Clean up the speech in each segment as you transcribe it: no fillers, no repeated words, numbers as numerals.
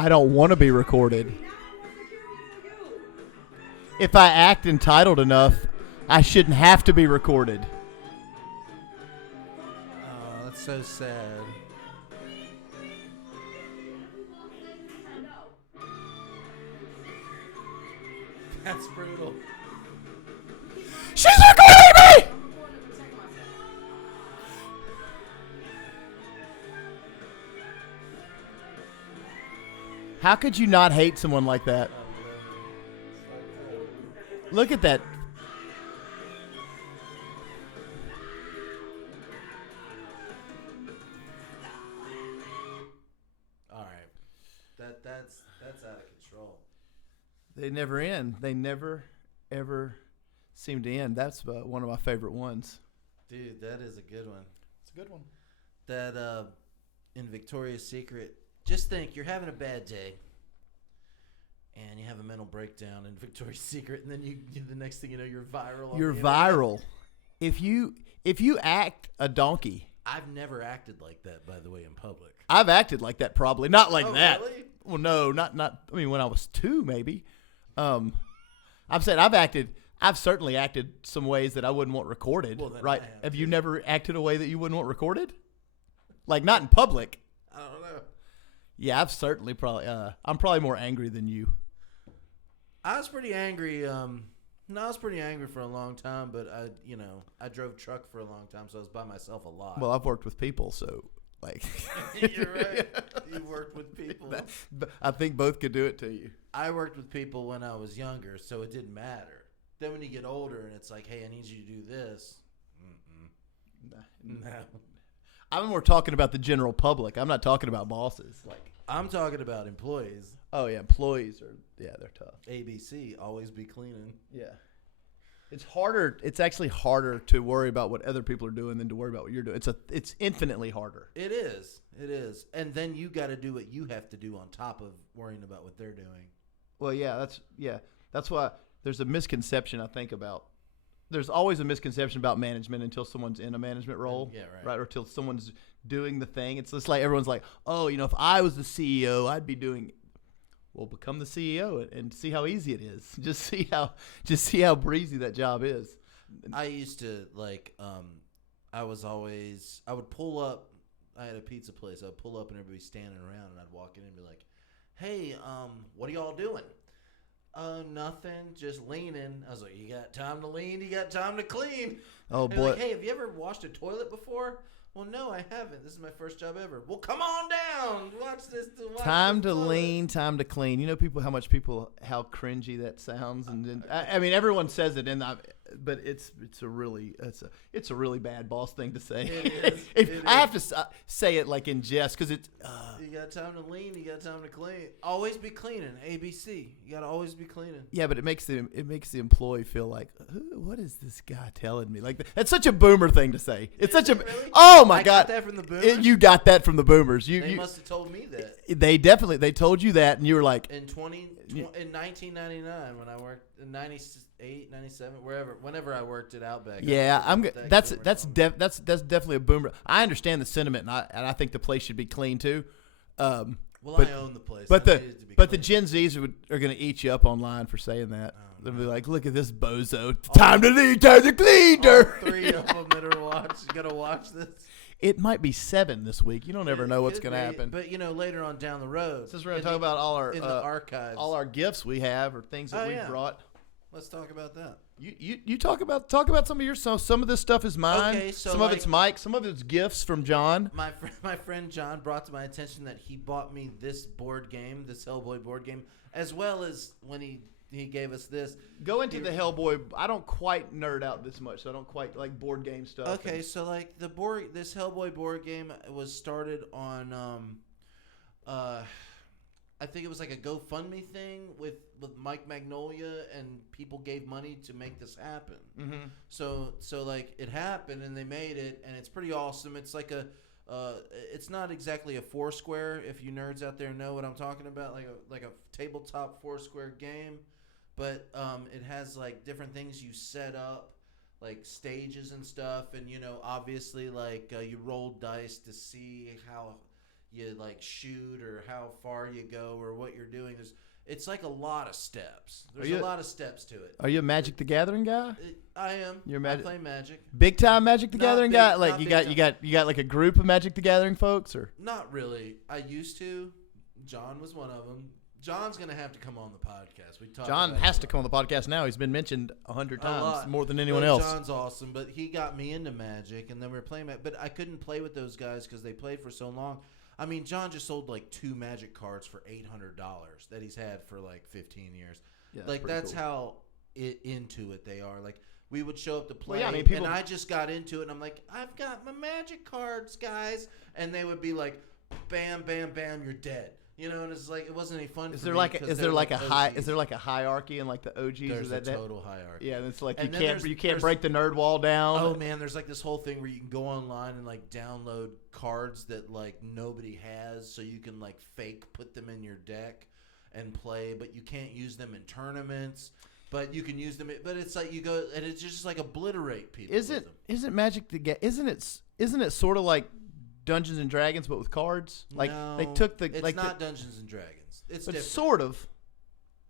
I don't want to be recorded. If I act entitled enough, I shouldn't have to be recorded. Oh, that's so sad. That's brutal. She's recording me! How could you not hate someone like that? Look at that. All right, that's out of control. They never end. They never, ever seem to end. That's one of my favorite ones. Dude, that is a good one. It's a good one. That in Victoria's Secret, just think you're having a bad day, and you have a mental breakdown in Victoria's Secret, and then the next thing you know, you're viral. You're viral. If you act a donkey. I've never acted like that, by the way, in public. I've acted like that, probably not like that. Really? Well, no, not. I mean, when I was 2, maybe. I've said I've certainly acted some ways that I wouldn't want recorded. Well, right? Have you never acted a way that you wouldn't want recorded? Like not in public. I don't know. Yeah, I've certainly probably. I'm probably more angry than you. I was pretty angry. I was pretty angry for a long time, but I drove truck for a long time, so I was by myself a lot. Well, I've worked with people, so like. You're right. You worked with people. I think both could do it to you. I worked with people when I was younger, so it didn't matter. Then when you get older and it's like, hey, I need you to do this. No. I'm more talking about the general public. I'm not talking about bosses. Like I'm talking about employees. Oh yeah, employees they're tough. ABC, always be cleaning. Yeah. It's harder. It's actually harder to worry about what other people are doing than to worry about what you're doing. It's infinitely harder. It is. And then you got to do what you have to do on top of worrying about what they're doing. Well, that's why there's a misconception I think about. There's always a misconception about management until someone's in a management role. Yeah, right. Or until someone's doing the thing. It's just like everyone's like, oh, if I was the CEO, I'd be doing. Well, become the CEO and see how easy it is. Just see how breezy that job is. I used to I would pull up. I had a pizza place. I'd pull up and everybody's standing around, and I'd walk in and be like, "Hey, what are y'all doing?" Nothing, just leaning. I was like, "You got time to lean? You got time to clean?" Oh and boy! Like, hey, have you ever washed a toilet before? Well, no, I haven't. This is my first job ever. Well, come on down. Watch this. Time to lean, time to clean. You know, how cringy that sounds, and I mean, everyone says it, but it's a really bad boss thing to say. It is. I have to say it like in jest because it's. You got time to lean. You got time to clean. Always be cleaning. ABC. You got to always be cleaning. Yeah, but it makes the employee feel like, what is this guy telling me? Like that's such a boomer thing to say. It's such a. Really? Oh my I God! got that from the boomers. You got that from the boomers. They must have told me that. They told you that, and you were like in 1999 when I worked in 98, 97, whenever I worked at Outback. Yeah, that's definitely a boomer. I understand the sentiment, and I think the place should be clean too. I own the place. But the Gen Zs are going to eat you up online for saying that. They'll be like, "Look at this bozo! Time to leave, time to clean." All 3 of them that are gonna watch this. It might be 7 this week. You don't ever know what's going to happen. But later on down the road, since we're going to talk about all our in the archives, all our gifts we have or things that we've brought. Let's talk about that. You talk about some of your some of this stuff is mine. Okay, so some of it's Mike. Some of it's gifts from John. My friend John brought to my attention that he bought me this board game, this Hellboy board game, as well as when he gave us this. Go into the Hellboy. I don't quite nerd out this much, so I don't quite like board game stuff. Okay, so like this Hellboy board game was started on I think it was like a GoFundMe thing with Mike Magnolia, and people gave money to make this happen. Mm-hmm. So like it happened, and they made it, and it's pretty awesome. It's like it's not exactly a Foursquare, if you nerds out there know what I'm talking about, like a tabletop Foursquare game, but it has like different things you set up, like stages and stuff, and obviously like you roll dice to see how you like shoot or how far you go or what you're doing. It's like a lot of steps. There's a lot of steps to it. Are you a Magic the Gathering guy? I am. I play Magic. Big time Magic the Gathering guy? Like not you big got like a group of Magic the Gathering folks, or? Not really. I used to. John was one of them. John's gonna have to come on the podcast. John has to come on the podcast now. He's been mentioned 100 times, more than anyone else. John's awesome, but he got me into Magic, and then we were playing Magic. But I couldn't play with those guys because they played for so long. I mean, John just sold like 2 Magic cards for $800 that he's had for like 15 years. Yeah, like that's cool. how into it they are. Like we would show up to play, Well, yeah, I mean, and I just got into it, and I'm like, I've got my Magic cards, guys, and they would be like, bam, bam, bam, you're dead. You know, and it's like it wasn't any fun. Is there like a hierarchy in like the OGs? There's a total hierarchy. Yeah, and it's like and you can't break the nerd wall down. Oh man, there's like this whole thing where you can go online and like download cards that like nobody has, so you can like fake put them in your deck and play, but you can't use them in tournaments. But you can use them. But it's like you go and it's just like obliterate people. Isn't Magic the Isn't it sort of like Dungeons and Dragons, but with cards? Like no, they took the. It's like not Dungeons and Dragons. It's different. Sort of.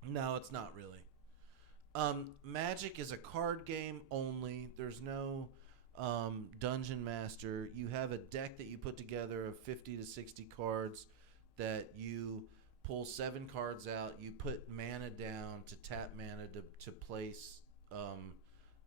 No, it's not really. Magic is a card game only. There's no dungeon master. You have a deck that you put together of 50 to 60 cards that you pull 7 cards out. You put mana down to tap mana to place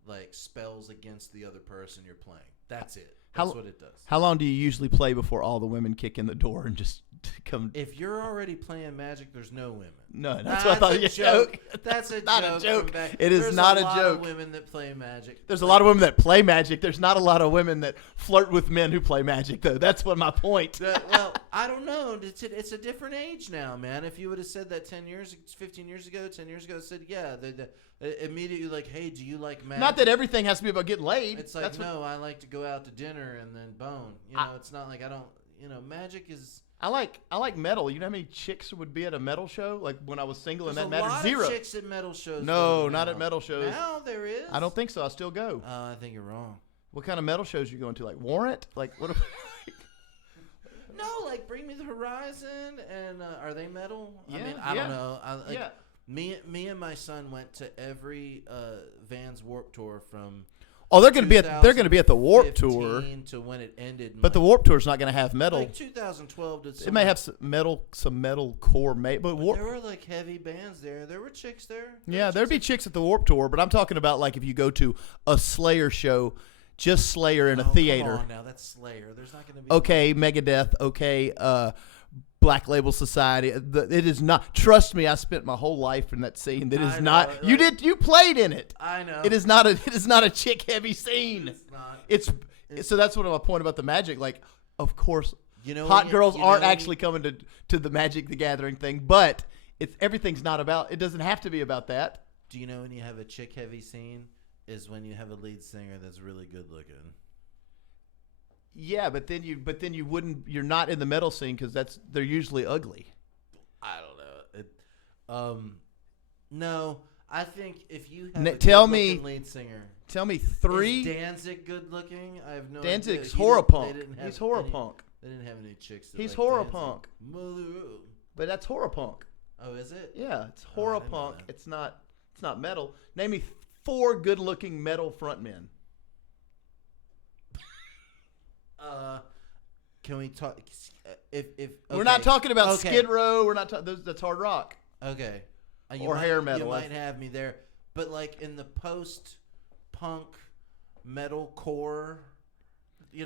like spells against the other person you're playing. That's it. That's what it does. How long do you usually play before all the women kick in the door and just come? If you're already playing Magic, there's no women. No, that's what I thought. A joke. That's a not joke. a joke. It is not a joke. There's a lot of women that play Magic. There's a lot of women that play Magic. There's not a lot of women that flirt with men who play Magic, though. That's what my point. Well, I don't know. It's a different age now, man. If you would have said that 10 years, 15 years ago, 10 years ago, said, yeah, immediately like, hey, do you like Magic? Not that everything has to be about getting laid. It's like, I like to go out to dinner and then bone. You know, it's not like I don't, Magic is... I like metal. You know how many chicks would be at a metal show? Like when I was single and that There's mattered? a lot Zero. of chicks at metal shows. No, not at metal shows. Now there is. I don't think so. I still go. I think you're wrong. What kind of metal shows are you going to? Like Warrant? Like what? No, like Bring Me the Horizon, and are they metal? Yeah, I mean, I don't know. Yeah. Me and my son went to every Vans Warp Tour from. Oh, they're going to be at the Warp Tour to when it ended. But the Warp Tour's not going to have metal. Like 2012. It may have some metal core, but there were like heavy bands there. There were chicks there. There'd be chicks at the Warp Tour, but I'm talking about like if you go to a Slayer show, just Slayer in a theater. Come on now, that's Slayer. There's not going to be. Okay, Megadeth. Okay, Black Label Society. It is not. Trust me, I spent my whole life in that scene. That is not. You played in it. I know. It is not a chick heavy scene. It's not. It's so that's what my point about the Magic. Like, of course, hot girls aren't actually coming to the Magic the Gathering thing, but everything's not about. It doesn't have to be about that. Do you know when you have a chick heavy scene is when you have a lead singer that's really good looking? Yeah, but then you wouldn't. You're not in the metal scene because they're usually ugly. I don't know. No, I think if you have a good-looking lead singer, tell me 3. Is Danzig good looking? I have no idea. Danzig's horror punk. He's horror punk. They didn't have any chicks. He's horror punk. But that's horror punk. Oh, is it? Yeah, it's horror punk. It's not metal. Name me 4 good-looking metal frontmen. Can we talk? If okay. We're not talking about Skid Row. We're not talking. That's hard rock. Okay. Hair metal. You might have me there, but like in the post-punk metal core,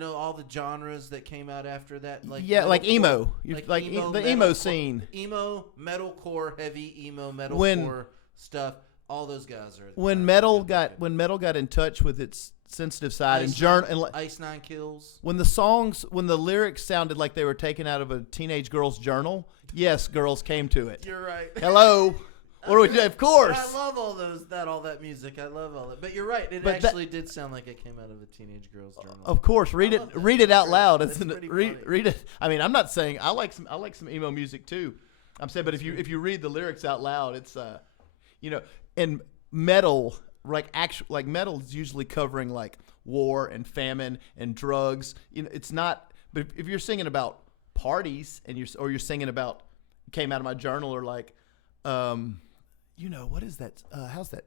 all the genres that came out after that, like like emo, the emo scene, emo metalcore, heavy emo metalcore stuff. All those guys are. When metal got in touch with its sensitive side Ice Nine Kills. When the lyrics sounded like they were taken out of a teenage girl's journal, yes, girls came to it. You're right. Hello. What do we do? Of course. I love all that music. I love all that. But you're right. It actually did sound like it came out of a teenage girl's journal. Of course. Read it out loud. That's pretty funny. Read it. I mean, I'm not saying I like some emo music too. I'm saying, but if you read the lyrics out loud, it's and metal, like metal is usually covering like war and famine and drugs. It's not. But if you're singing about parties and you're singing about came out of my journal or like, what is that? How's that?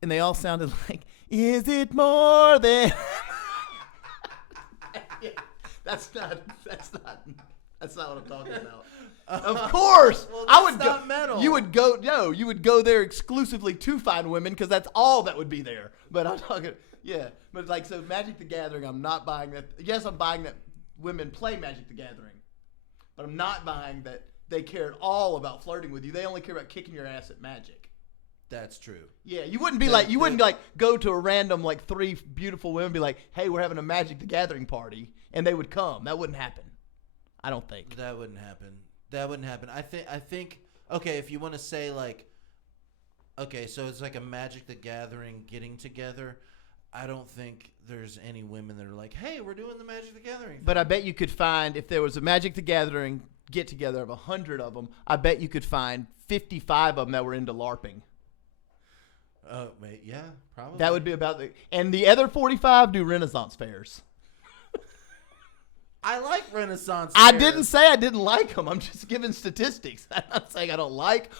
And they all sounded like, is it more than? Yeah, that's not what I'm talking about. Of course, well, I would not go. metal. You would go there exclusively to find women because that's all that would be there. But I'm talking, yeah. But like, so Magic the Gathering, I'm not buying that. Yes, I'm buying that women play Magic the Gathering, but I'm not buying that they care at all about flirting with you. They only care about kicking your ass at Magic. That's true. Yeah, you wouldn't go to a random like 3 beautiful women and be like, hey, we're having a Magic the Gathering party, and they would come. That wouldn't happen. I don't think. That wouldn't happen. I think. Okay, if you want to say like, okay, so it's like a Magic the Gathering getting together. I don't think there's any women that are like, hey, we're doing the Magic the Gathering thing. But I bet you could find, if there was a Magic the Gathering get together of 100 of them, I bet you could find 55 of them that were into LARPing. Oh, yeah, probably. That would be about and the other 45 do Renaissance fairs. I like Renaissance I fairs. didn't say I didn't like them. I'm just giving statistics. I'm not saying I don't like.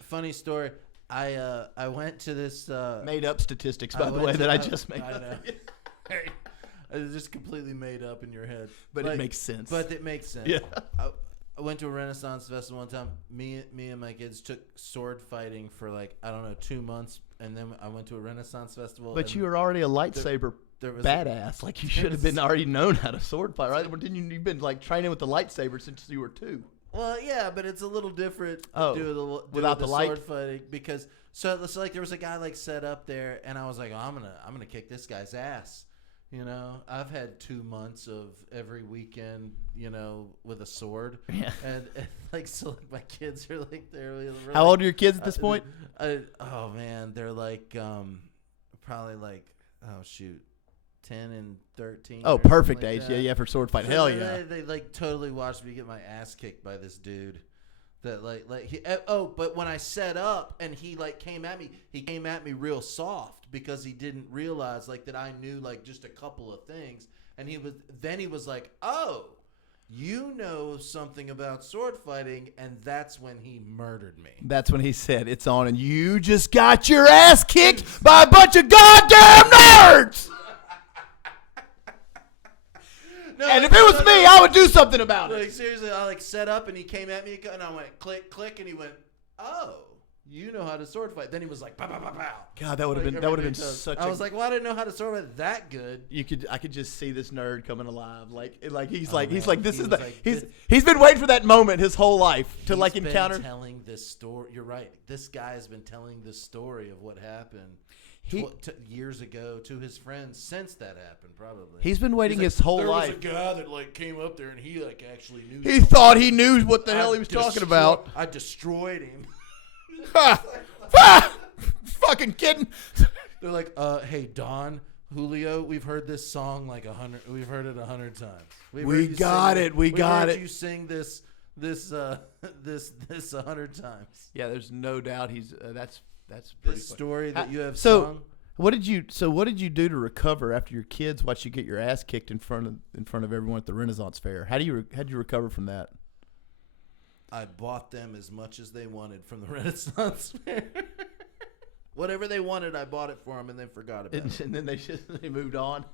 Funny story. I went to this Made up statistics, by the way, that I just made. I know. It's just completely made up in your head, But it makes sense. But it makes sense. Yeah. I went to a Renaissance festival one time. Me and my kids took sword fighting for like, I don't know, 2 months, and then I went to a Renaissance festival. But you were already a lightsaber badass. Like you should have been already known how to sword fight, right? Didn't you? You've been like training with the lightsaber since you were 2. Well, yeah, but it's a little different without the light sword fighting because so like there was a guy like set up there, and I was like, oh, I'm gonna kick this guy's ass. You know, I've had 2 months of every weekend, with a sword. Yeah. And like, so like my kids are like, they're really, how old are your kids at this point? Oh man, they're like, probably like, 10 and 13. Oh, perfect age. That. Yeah, for sword fight. So hell yeah. They like totally watched me get my ass kicked by this dude. That but when I set up and he like came at me real soft because he didn't realize like that I knew like just a couple of things, and he was like, oh, you know something about sword fighting, and that's when he murdered me. That's when he said it's on, and you just got your ass kicked by a bunch of goddamn nerds. No, and if it was me, I would do something about it. Like seriously, I like set up and he came at me and I went click click and he went, oh, you know how to sword fight. Then he was like, pow pow pow pow. God, that would have been such. I was like, well, I didn't know how to sword fight that good. I could just see this nerd coming alive. He's been waiting for that moment his whole life to like encounter. He's been telling this story. You're right. This guy has been telling this story of what happened. Years ago to his friends since that happened, probably. He's been waiting his whole life. There was a guy that like came up there and he like actually knew. He thought he knew what the hell he was talking about. I destroyed him. Fucking kidding. They're like, hey Don, Julio, we've heard this song like 100. We've heard it 100 times. We got it. We got it. You sing this 100 times. Yeah, there's no doubt he's that's this story that you have sung. What did you do to recover after your kids watched you get your ass kicked in front of everyone at the Renaissance Fair? How'd you recover from that? I bought them as much as they wanted from the Renaissance Fair. Whatever they wanted, I bought it for them and then forgot about it. And then they moved on.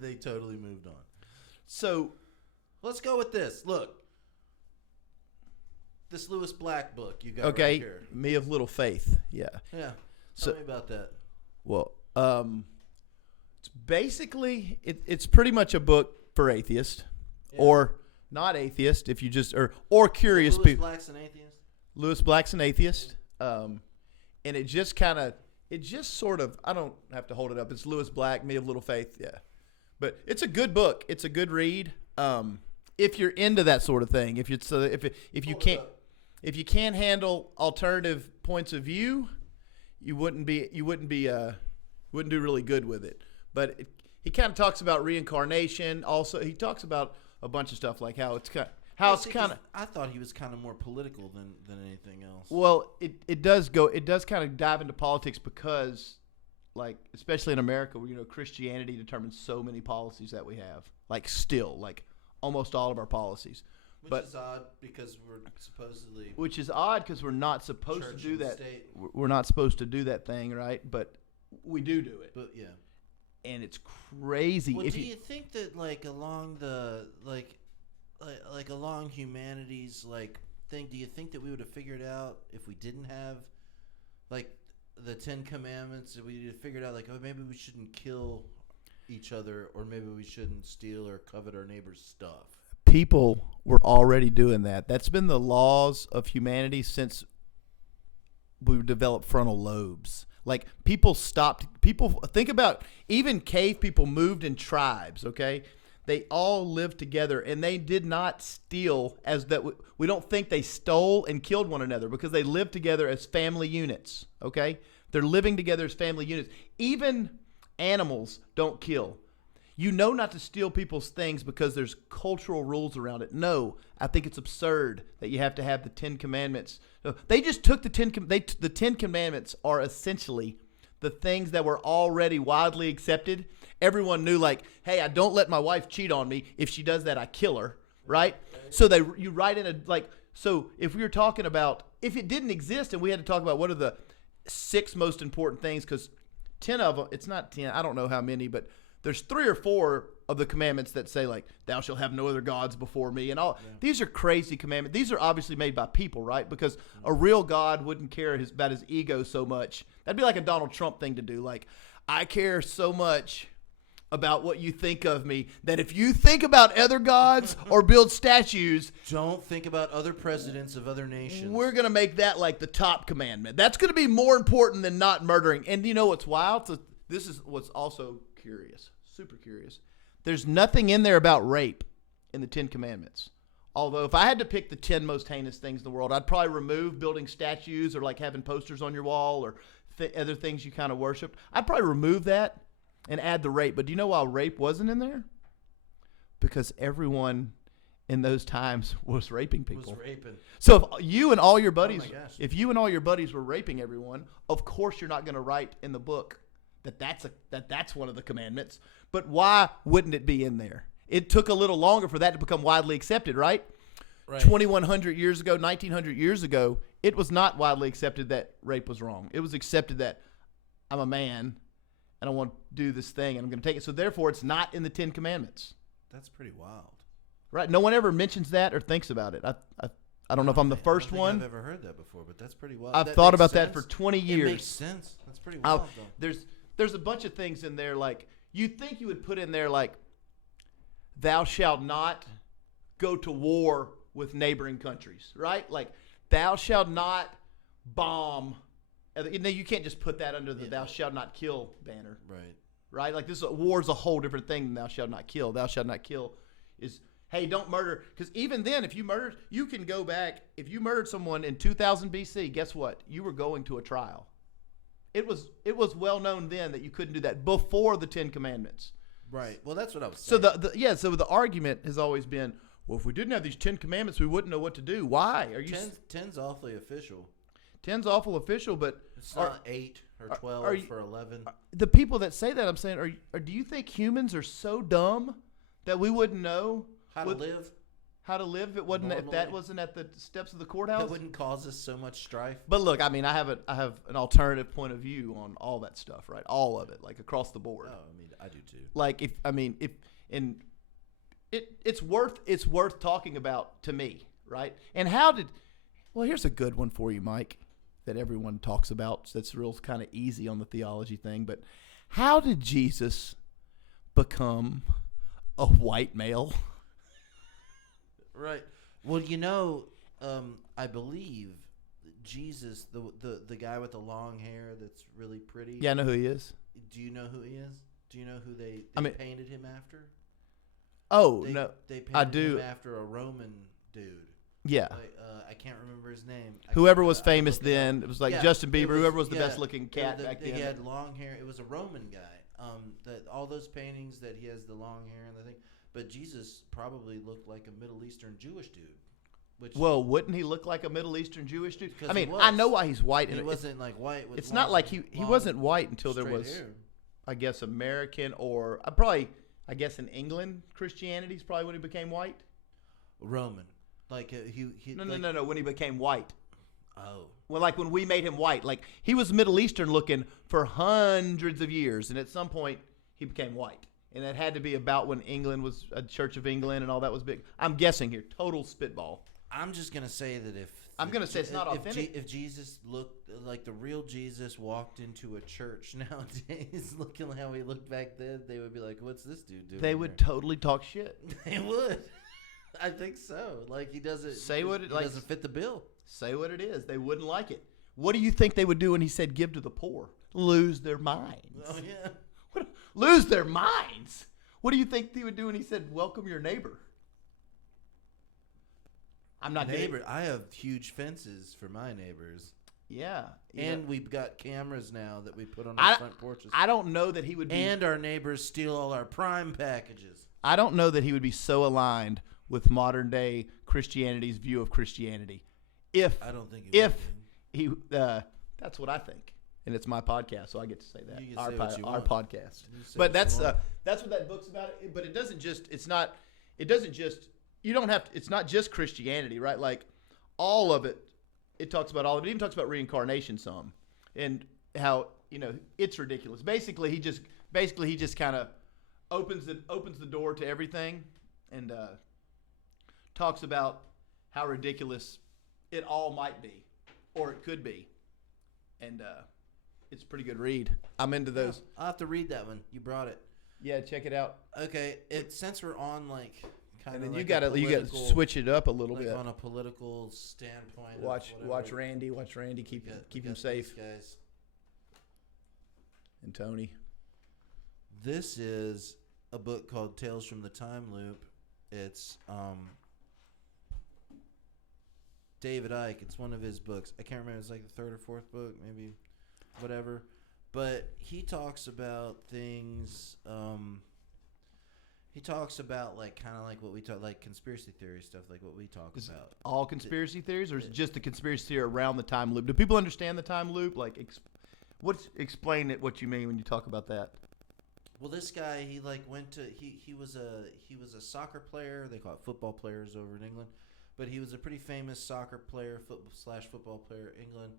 They totally moved on. So let's go with this. Look. This Lewis Black book you got right here. Me of Little Faith. Yeah. Yeah. Tell me about that. Well, it's basically it's pretty much a book for atheists or not atheist if you just or curious people. Lewis Black's an atheist. Lewis Black's an atheist. And it just sort of I don't have to hold it up. It's Lewis Black, Me of Little Faith. Yeah. But it's a good book. It's a good read. If you're into that sort of thing, if you can't handle alternative points of view, you wouldn't do really good with it. But he kind of talks about reincarnation. Also, he talks about a bunch of stuff like how it's kind of. I thought he was kind of more political than anything else. Well, it does kind of dive into politics because like especially in America, where Christianity determines so many policies that we have. Like still, like almost all of our policies. Which is odd because we're supposedly. Which is odd because we're not supposed to do that. State. We're not supposed to do that thing, right? But we do it. But yeah. And it's crazy. Well, do you think that like along the like along humanity's like thing, do you think that we would have figured out if we didn't have like the 10 Commandments? That we would have figured out like, oh, maybe we shouldn't kill each other, or maybe we shouldn't steal or covet our neighbor's stuff. People were already doing that. That's been the laws of humanity since we developed frontal lobes. Like people think about even cave people moved in tribes, okay? They all lived together and they did not steal we don't think they stole and killed one another because they lived together as family units, okay? They're living together as family units. Even animals don't kill. You know not to steal people's things because there's cultural rules around it. No, I think it's absurd that you have to have the 10 Commandments. They just took the 10 Commandments are essentially the things that were already widely accepted. Everyone knew, like, hey, I don't let my wife cheat on me. If she does that, I kill her, right? So you write in so if we were talking about, if it didn't exist and we had to talk about what are the 6 most important things, because 10 of them, it's not 10, I don't know how many, but there's 3 or 4 of the commandments that say, like, thou shalt have no other gods before me and all. Yeah. These are crazy commandments. These are obviously made by people, right? Because a real God wouldn't care about his ego so much. That'd be like a Donald Trump thing to do. Like, I care so much about what you think of me that if you think about other gods or build statues, don't think about other presidents of other nations. We're going to make that like the top commandment. That's going to be more important than not murdering. And you know what's wild? So this is what's also curious, super curious. There's nothing in there about rape in the 10 Commandments. Although if I had to pick the 10 most heinous things in the world, I'd probably remove building statues or like having posters on your wall or other things you kind of worshiped. I'd probably remove that and add the rape. But do you know why rape wasn't in there? Because everyone in those times was raping people. So if you and all your buddies, were raping everyone, of course you're not going to write in the book that's one of the commandments. But why wouldn't it be in there? It took a little longer for that to become widely accepted, right? 2,100 years ago, 1,900 years ago, it was not widely accepted that rape was wrong. It was accepted that I'm a man and I want to do this thing and I'm going to take it. So therefore, it's not in the 10 Commandments. That's pretty wild. Right? No one ever mentions that or thinks about it. I don't know if I'm the first one. I've ever heard that before, but that's pretty wild. I've thought about that for 20 years. It makes sense. That's pretty wild, though. There's a bunch of things in there, like, you'd think you would put in there, like, thou shalt not go to war with neighboring countries, right? Like, thou shalt not bomb. You can't just put that under the thou shalt not kill banner. Right? Like, war's a whole different thing than thou shalt not kill. Thou shalt not kill is, hey, don't murder. Because even then, if you murdered, you can go back. If you murdered someone in 2000 BC, guess what? You were going to a trial. It was well known then that you couldn't do that before the 10 Commandments. Right. Well, that's what I was saying. So the argument has always been, well, if we didn't have these 10 Commandments, we wouldn't know what to do. Why? 10's awfully official. 10's awful official, but it's not 8 or 12 or 11. The people that say that, I'm saying, do you think humans are so dumb that we wouldn't know how to live? How to live if that wasn't at the steps of the courthouse? That wouldn't cause us so much strife. But look, I mean, I have an alternative point of view on all that stuff, right? All of it, like across the board. Oh, I mean, I do too. Like it's worth talking about to me, right? And here's a good one for you, Mike, that everyone talks about. That's real kind of easy on the theology thing, but how did Jesus become a white male? Right. Well, I believe Jesus, the guy with the long hair that's really pretty. Yeah, I know who he is. Do you know who he is? Do you know who they painted him after? Oh, no. They painted him after a Roman dude. Yeah. I can't remember his name. Whoever was famous then, it was like Justin Bieber, whoever was the best looking cat back then. He had long hair. It was a Roman guy. All those paintings that he has the long hair and the thing. But Jesus probably looked like a Middle Eastern Jewish dude. Which Well, wouldn't he look like a Middle Eastern Jewish dude? Because I he mean, was. I know why he's white. He and wasn't like white. With It's long, not like he long, wasn't white until there straight was, hair. I guess, American or I guess in England, Christianity is probably when he became white. Roman. Like he No. When he became white. Oh. Well, like when we made him white, like he was Middle Eastern looking for hundreds of years, and at some point he became white, and it had to be about when England was a Church of England and all that was big. I'm guessing here, total spitball. I'm just gonna say that I'm gonna say it's not authentic. If Jesus looked like the real Jesus walked into a church nowadays, looking like how he looked back then, they would be like, "What's this dude doing?" They would totally talk shit. They would. I think so. Like he doesn't Say what it like. doesn't fit the bill. Say what it is. They wouldn't like it. What do you think they would do when he said give to the poor? Lose their minds. Oh yeah. Lose their minds? What do you think he would do when he said welcome your neighbor? I'm not neighbor. I have huge fences for my neighbors. Yeah. And we've got cameras now that we put on our front porches. I don't know that he would be. And our neighbors steal all our Prime packages. I don't know that he would be so aligned with modern day Christianity's view of Christianity. I don't think he would be. That's what I think, and it's my podcast, so I get to say that. You can our say what you our want. podcast. what But that's you want. that's what that book's about. But it doesn't just. It's not. It doesn't just. You don't have to. It's not just Christianity, right? Like all of it. It talks about all of it. It even talks about reincarnation some, and how it's ridiculous. Basically, he just kind of opens the door to everything, and talks about how ridiculous it all might be, or it could be, and it's a pretty good read. I'm into those. Yeah, I'll have to read that one. You brought it. Yeah, check it out. Okay, since we're on like kind And of then like you gotta switch it up a little like bit. on a political standpoint. Watch Randy. Keep him safe. Guys. And Tony. This is a book called Tales from the Time Loop. It's David Icke. It's one of his books. I can't remember. It's like the third or fourth book, maybe, whatever. But he talks about things. He talks about like kind of like what we talk, like conspiracy theory stuff, like what we talk about. All conspiracy theories, or is it just the conspiracy theory around the time loop? Do people understand the time loop? Like, explain it. What you mean when you talk about that? Well, this guy, he like went to he was a soccer player. They call it football players over in England, but he was a pretty famous soccer player, football player in England,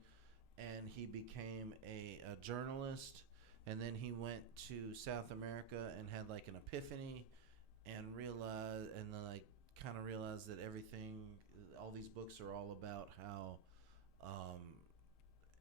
and he became a journalist, and then he went to South America and had like an epiphany, and kind of realized that all these books are all about how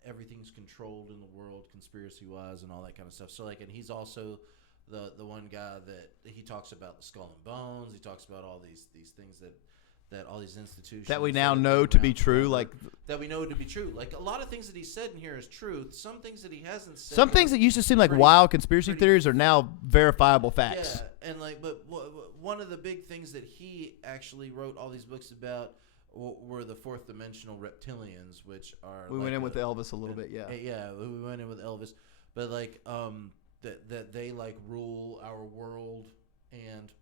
everything's controlled in the world, conspiracy wise, and all that kind of stuff. So like, and he's also the one guy that he talks about the skull and bones. He talks about all these things that all these institutions That we now know to be true, like that we know to be true. Like a lot of things that he said in here is truth. Some things that he hasn't said. Some things that used to seem like wild conspiracy theories are now verifiable facts. Yeah, and like, but one of the big things that he actually wrote all these books about were the fourth dimensional reptilians, which are we went in with Elvis a little bit, yeah. Yeah, we went in with Elvis, but like that they like rule our world, and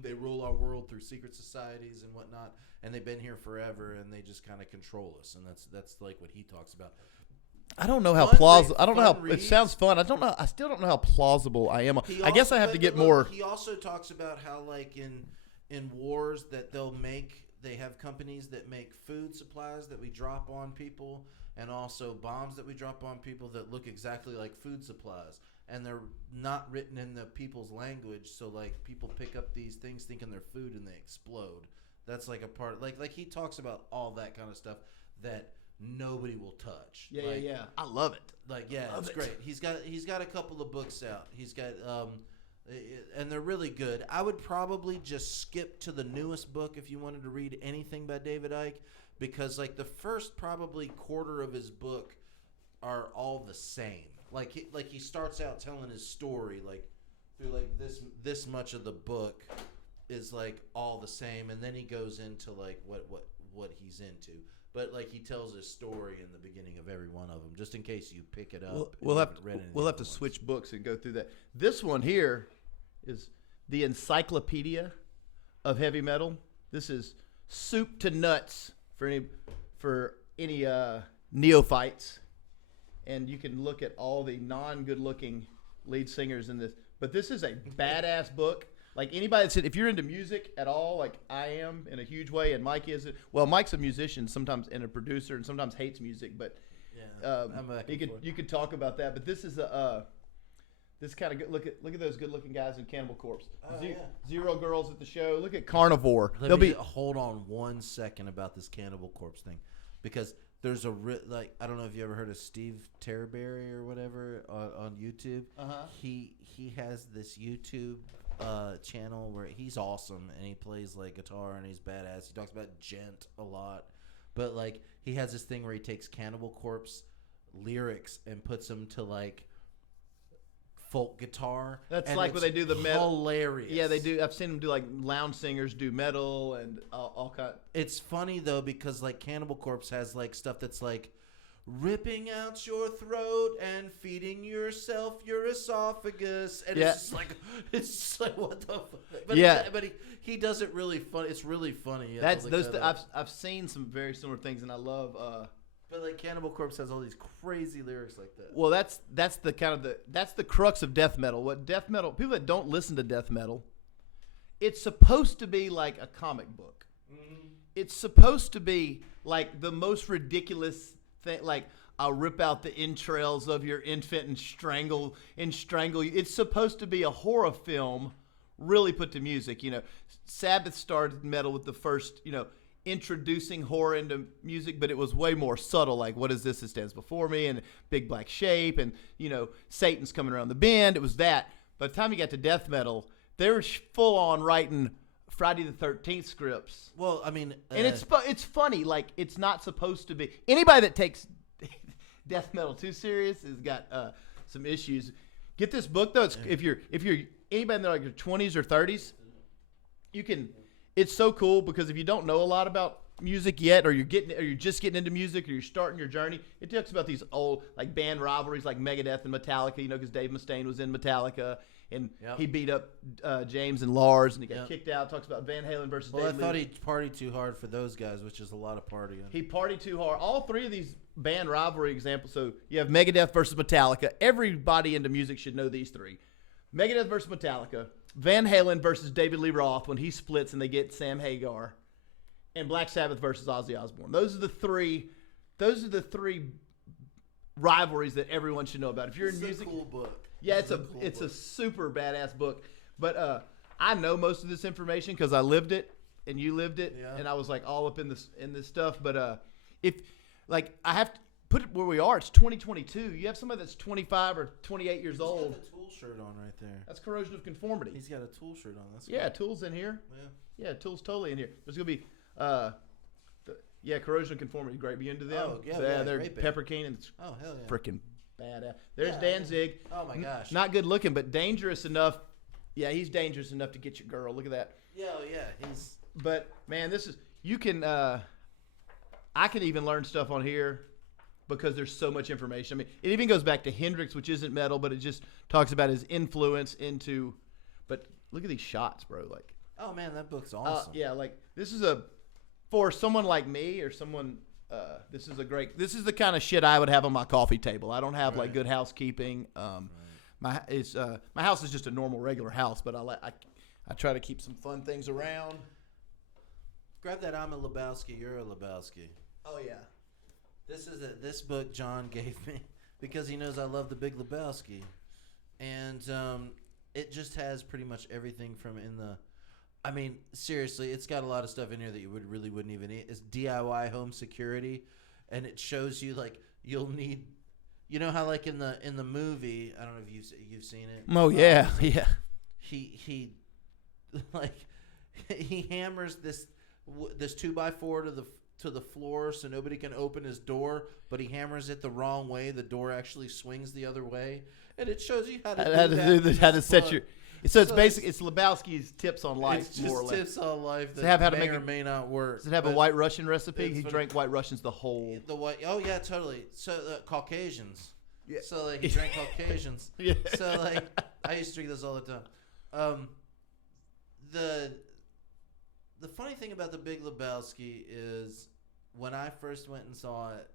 they rule our world through secret societies and whatnot, and they've been here forever, and they just kind of control us, and that's like what he talks about. I don't know how plausible. I don't know how reads. it sounds fun. I don't know. I still don't know how plausible I am. He I guess I have to get more. He also talks about how like in wars that they have companies that make food supplies that we drop on people, and also bombs that we drop on people that look exactly like food supplies, and they're not written in the people's language, so like people pick up these things thinking they're food and they explode. That's like a part, like he talks about all that kind of stuff that nobody will touch. Yeah. I love it. Like, yeah, it's great. He's got a couple of books out. He's got and they're really good. I would probably just skip to the newest book if you wanted to read anything by David Icke, because like the first probably quarter of his book are all the same. Like he starts out telling his story like through like this much of the book is like all the same, and then he goes into like what he's into. But like he tells his story in the beginning of every one of them, just in case you pick it up. We'll have to switch books and go through that. This one here is the Encyclopedia of Heavy Metal. This is soup to nuts for any neophytes, and you can look at all the non-good-looking lead singers in this. But this is a badass book. Like anybody that's if you're into music at all, like I am in a huge way, and Mike is. Well, Mike's a musician sometimes and a producer, and sometimes hates music, but you could talk about that. But this is this kind of good. Look at those good-looking guys in Cannibal Corpse. Zero girls at the show. Look at Carnivore. Hold on 1 second about this Cannibal Corpse thing, because there's I don't know if you ever heard of Steve Terberry or whatever on YouTube. He has this YouTube channel where he's awesome and he plays like guitar and he's badass. He talks about gent a lot, but like he has this thing where he takes Cannibal Corpse lyrics and puts them to like folk guitar. That's like when they do the metal. Hilarious. Yeah, they do. I've seen them do like lounge singers do metal and all kind. It's funny though because like Cannibal Corpse has like stuff that's like ripping out your throat and feeding yourself your esophagus, and it's just like what the fuck? But he does it really funny. It's really funny. That's I've seen some very similar things, and I love. But like Cannibal Corpse has all these crazy lyrics like that. Well, that's the kind of that's the crux of death metal. What death metal people that don't listen to death metal, it's supposed to be like a comic book. Mm-hmm. It's supposed to be like the most ridiculous thing, like I'll rip out the entrails of your infant and strangle you. It's supposed to be a horror film, really put to music. You know, Sabbath started metal with the first, introducing horror into music, but it was way more subtle. Like, what is this? It stands before me, and big black shape, and Satan's coming around the bend. It was that. By the time you got to death metal, they were full on writing Friday the 13th scripts. Well, I mean, and it's funny. Like, it's not supposed to be. Anybody that takes death metal too serious has got some issues. Get this book though. If you're anybody in like your 20s or 30s, you can. It's so cool because if you don't know a lot about music yet, or you're just getting into music, or you're starting your journey, it talks about these old like band rivalries like Megadeth and Metallica. Because Dave Mustaine was in Metallica. And he beat up James and Lars, and he got kicked out. Talks about Van Halen versus Dave Lee. I thought he partied too hard for those guys, which is a lot of partying. He partied too hard. All three of these band rivalry examples. So you have Megadeth versus Metallica. Everybody into music should know these three. Megadeth versus Metallica. Van Halen versus David Lee Roth when he splits and they get Sam Hagar. And Black Sabbath versus Ozzy Osbourne. Those are the three rivalries that everyone should know about. If you're in music, a cool book. Yeah, it's a super badass book. But I know most of this information because I lived it and you lived it, and I was like all up in this stuff. But if like I have to put it where we are, it's 2022. You have somebody that's 25 or 28 years old. He's got a Tool shirt on right there. That's corrosion of conformity. He's got a Tool shirt on. That's cool. Tool's in here. Yeah, Tool's totally in here. There's gonna be corrosion of conformity. Great, be into them. Oh yeah, they're great Pepper King and hell yeah, freaking badass. There's Danzig. Oh my gosh. Not good looking, but dangerous enough. Yeah, he's dangerous enough to get your girl. Look at that. Yeah, he's. But man, you can. I can even learn stuff on here because there's so much information. I mean, it even goes back to Hendrix, which isn't metal, but it just talks about his influence into. But look at these shots, bro. Like. Oh man, that book's awesome. Like this is for someone like me or someone. This is the kind of shit I would have on my coffee table. I don't have like good housekeeping. My house is just a normal regular house, but I try to keep some fun things around. Grab that. I'm a Lebowski. You're a Lebowski. Oh yeah. This book John gave me because he knows I love the Big Lebowski, and it just has pretty much everything from in the. I mean, seriously, it's got a lot of stuff in here that you wouldn't even need. It's DIY home security, and it shows you like you'll need. You know how like in the movie, I don't know if you've seen it. Oh yeah, yeah. He like he hammers this 2x4 to the floor so nobody can open his door, but he hammers it the wrong way. The door actually swings the other way, and it shows you how to set your. So it's basically it's Lebowski's tips on life, it's just more or less. Tips on life that have how to may make or may not work. Does it have a White Russian recipe? He drank White Russians the whole. Oh yeah, totally. So Caucasians. Yeah. So like he drank Caucasians. Yeah. So like I used to drink this all the time. the funny thing about the Big Lebowski is when I first went and saw it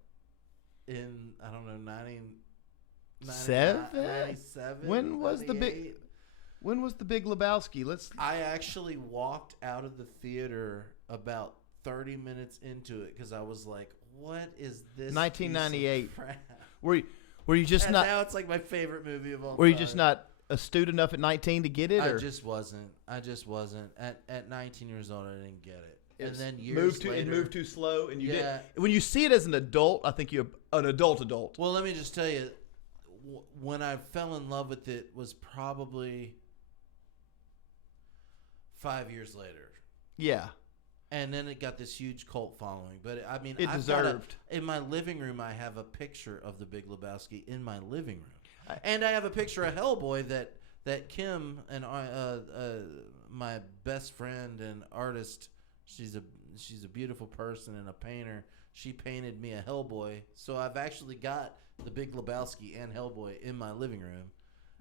in, I don't know, 97? When was the 98? When was the Big Lebowski? I actually walked out of the theater about 30 minutes into it because I was like, what is this? 1998. piece of crap? Were you just And not? now it's like my favorite movie of all time. Were you just not astute enough at 19 to get it? I Or? just wasn't. At 19 years old, I didn't get it. And It's then years later, it moved too slow, and you Yeah. did. When you see it as an adult, I think you're an adult. Well, let me just tell you, when I fell in love with it was probably 5 years later. Yeah, And then it got this huge cult following. But I mean, it deserved. in my living room, I have a picture of the Big Lebowski in my living room, and I have a picture of Hellboy that Kim and my best friend and artist. She's a beautiful person and a painter. She painted me a Hellboy, so I've actually got the Big Lebowski and Hellboy in my living room.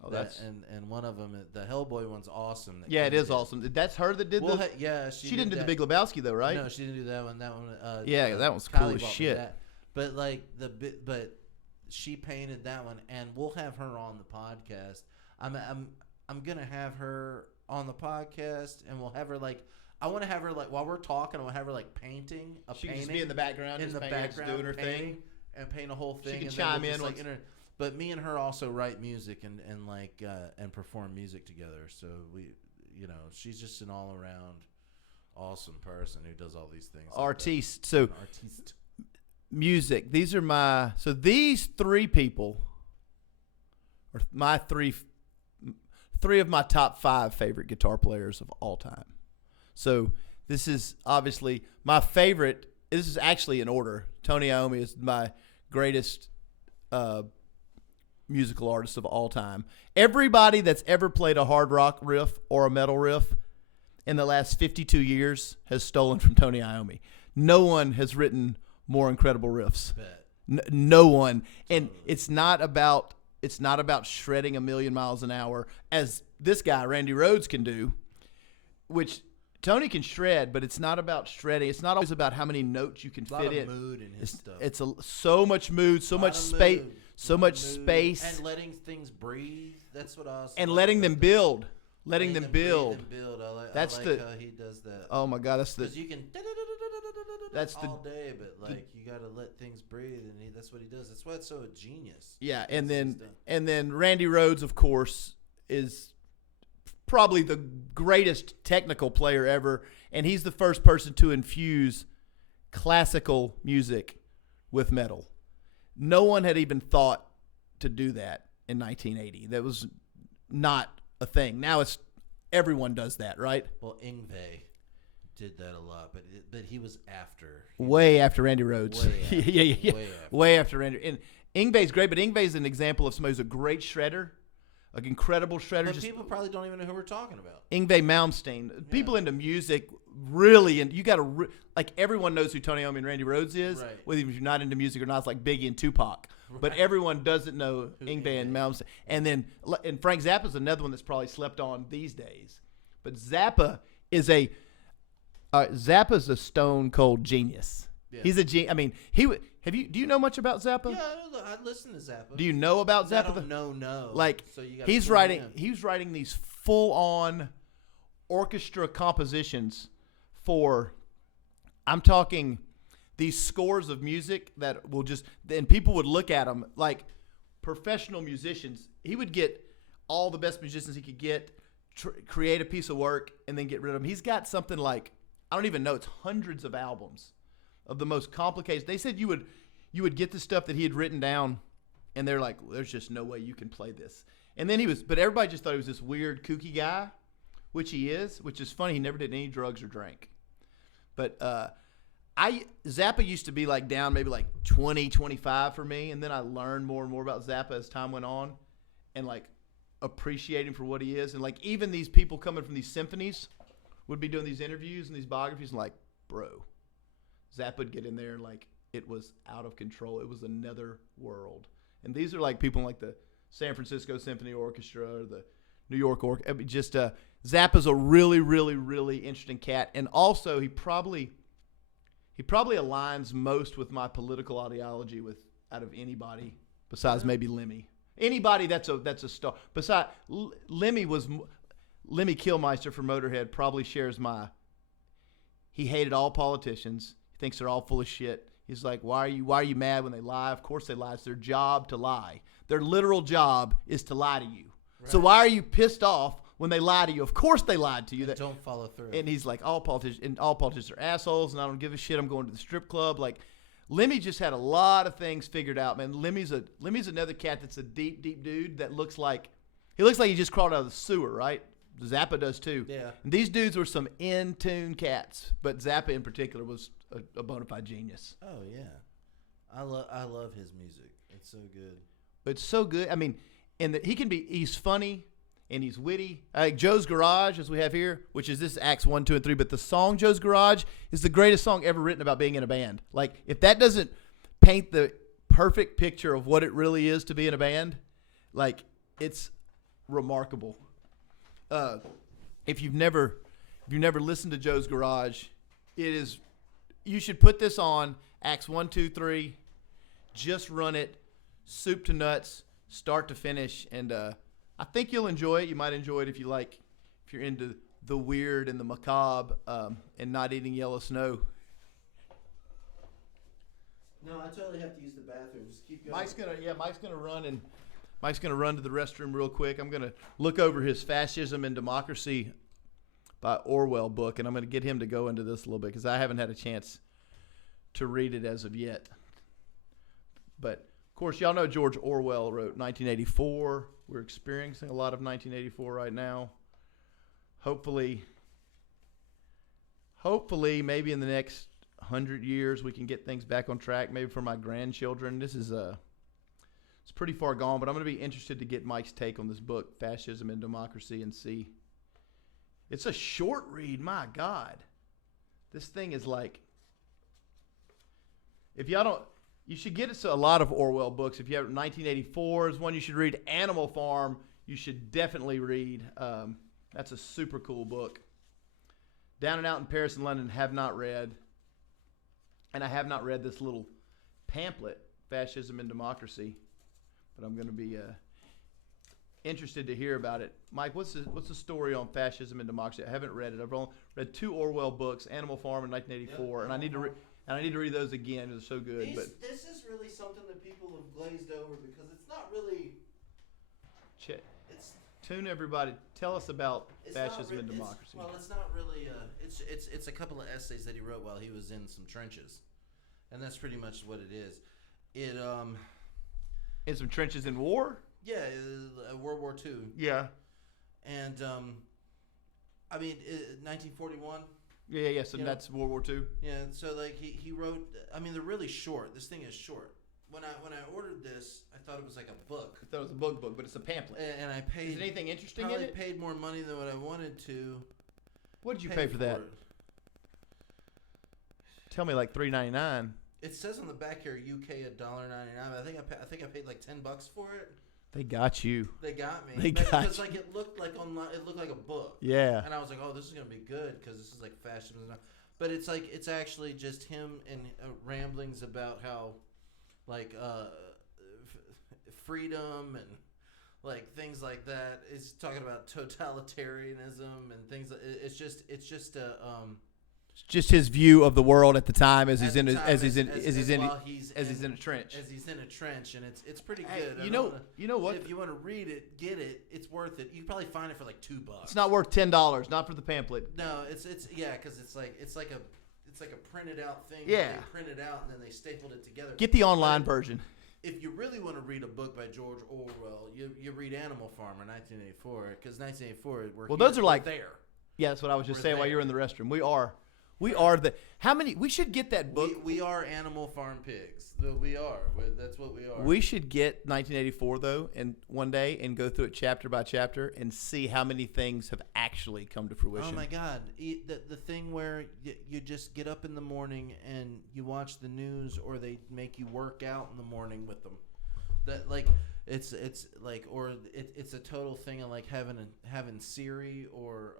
Oh, and one of them, the Hellboy one's awesome. Yeah, it is awesome. That's her that did the. Yeah, She didn't do the Big Lebowski though, right? No, she didn't do that one. That one. Yeah, that one's Kylie cool as bought me shit. that. But but she painted that one, and we'll have her on the podcast. I'm gonna have her on the podcast, and we'll have her like. I want to have her like while we're talking. I want to have her like painting a She painting can just be in the background, in just the painting, background, just doing her painting, thing. and paint a whole thing. She can and chime then in like once- But me and her also write music and perform music together. So she's just an all around awesome person who does all these things. Artiste. So Artiste. music. These three people are my three of my top 5 favorite guitar players of all time. So this is obviously my favorite. This is actually in order. Tony Iommi is my greatest musical artist of all time. Everybody that's ever played a hard rock riff or a metal riff in the last 52 years has stolen from Tony Iommi. No one has written more incredible riffs. Bet. No one. And it's not about shredding a million miles an hour as this guy Randy Rhoads can do, which Tony can shred, but it's not about shredding. It's not always about how many notes you can fit in. Mood in his stuff. It's so much mood, so much space, so much space, and letting things breathe. That's what I was. and letting them build. Letting them breathe build. and build. I like That's how he does that. Oh my God, that's the. Because you can. That's all day, but like you got to let things breathe, and that's what he does. That's why it's so genius. Yeah, and then Randy Rhoads, of course, is probably the greatest technical player ever, and he's the first person to infuse classical music with metal. No one had even thought to do that in 1980. That was not a thing. Now everyone does that, right? Well, Yngwie did that a lot, but he was after. Way after Randy Rhoads. Yeah. Way after Randy. And Yngwie's great, but Yngwie's an example of somebody who's a great shredder, an incredible shredder. But people probably don't even know who we're talking about. Yngwie Malmsteen. People into music really, and you got to like everyone knows who Tony Iommi and Randy Rhoads is, right. whether you're not into music or not. It's like Biggie and Tupac, but everyone doesn't know Yngwie and Malmsteen. And Frank Zappa's another one that's probably slept on these days. But Zappa is Zappa's a stone cold genius. Yeah. He's a genius. I mean, do you know much about Zappa? Yeah, I listen to Zappa. Do you know about Zappa? I don't know. Like, so he's writing these full-on orchestra compositions for, I'm talking these scores of music that will just, and people would look at them like professional musicians. He would get all the best musicians he could get, create a piece of work, and then get rid of them. He's got something like, I don't even know, it's hundreds of albums of the most complicated. They said you would get the stuff that he had written down, and they're like, there's just no way you can play this. And then but everybody just thought he was this weird, kooky guy, which he is, which is funny. He never did any drugs or drank. But Zappa used to be like down maybe like 20, 25 for me, and then I learned more and more about Zappa as time went on, and like appreciate him for what he is. And like even these people coming from these symphonies would be doing these interviews and these biographies, and like, bro, Zappa would get in there and like it was out of control. It was another world. And these are like people like the San Francisco Symphony Orchestra or the New York orc. Just Zappa's a really, really, really interesting cat, and also he probably aligns most with my political ideology out of anybody besides maybe Lemmy. Anybody that's a star. Besides Lemmy Kilmeister from Motorhead probably shares my. He hated all politicians. He thinks they're all full of shit. He's like, why are you mad when they lie? Of course they lie. It's their job to lie. Their literal job is to lie to you. Right. So why are you pissed off when they lie to you? Of course they lied to you. That don't follow through. And he's like, all politicians are assholes, and I don't give a shit. I'm going to the strip club. Like, Lemmy just had a lot of things figured out, man. Lemmy's another cat that's a deep, deep dude that looks like he just crawled out of the sewer, right? Zappa does too. Yeah. And these dudes were some in-tune cats, but Zappa in particular was a bona fide genius. Oh yeah, I love his music. It's so good. It's so good. I mean, he's funny and he's witty. Like Joe's Garage, as we have here, which is this Acts 1, 2, and 3. But the song Joe's Garage is the greatest song ever written about being in a band. Like if that doesn't paint the perfect picture of what it really is to be in a band, like it's remarkable. If you've never listened to Joe's Garage, you should put this on Acts 1, 2, 3. Just run it, soup to nuts, start to finish, and I think you'll enjoy it. You might enjoy it if you're into the weird and the macabre, and not eating yellow snow. No, I totally have to use the bathroom. Just keep going. Mike's gonna run to the restroom real quick. I'm gonna look over his Fascism and Democracy by Orwell book, and I'm gonna get him to go into this a little bit because I haven't had a chance to read it as of yet. But of course, y'all know George Orwell wrote 1984. We're experiencing a lot of 1984 right now. Hopefully, maybe in the next 100 years we can get things back on track. Maybe for my grandchildren. This is it's pretty far gone, but I'm going to be interested to get Mike's take on this book, Fascism and Democracy, and see. It's a short read, my God. This thing is like, if y'all don't, you should get a lot of Orwell books. If you have 1984 is one you should read. Animal Farm, you should definitely read. That's a super cool book. Down and Out in Paris and London, have not read. And I have not read this little pamphlet, Fascism and Democracy. But I'm going to be interested to hear about it. Mike, what's the story on Fascism and Democracy? I haven't read it. I've only read 2 Orwell books, Animal Farm in 1984, and I need to read those again. They're so good. This is really something that people have glazed over because it's not really. Tune everybody. Tell us about Fascism and Democracy. It's not really. It's a couple of essays that he wrote while he was in some trenches, and that's pretty much what it is. In some trenches in war? Yeah, World War II. Yeah. And, 1941. Yeah. So that's World War II. Yeah. So like he wrote. I mean, they're really short. This thing is short. When I ordered this, I thought it was like a book. I thought it was a book, but it's a pamphlet. And I paid. Is there anything interesting in it? it? Paid more money than what I wanted to. What did you pay for that? Tell me, like $3.99. It says on the back here, UK $1.99. I think I paid like $10 for it. They got you. They got me. Because like it looked like online. It looked like a book. Yeah. And I was like, oh, this is gonna be good because this is like fashion. But it's actually just him and ramblings about how, like, freedom and like things like that. He's talking about totalitarianism and things. It's just just his view of the world at the time as he's in a trench. As he's in a trench, and it's pretty good. Hey, you know what? If you want to read it, get it. It's worth it. You can probably find it for like $2. It's not worth $10. Not for the pamphlet. No, it's because it's like a printed out thing. Yeah. They printed out and then they stapled it together. Get the online version. If you really want to read a book by George Orwell, you read Animal Farm in 1984 because 1984. Well, those are like there. Yeah, that's what I was just saying while you were in the restroom. We are the. How many? We should get that book. We are Animal Farm pigs. We are. That's what we are. We should get 1984 though, and one day and go through it chapter by chapter and see how many things have actually come to fruition. Oh my God! The thing where you just get up in the morning and you watch the news, or they make you work out in the morning with them. That like It's like, or it's a total thing of like having Siri or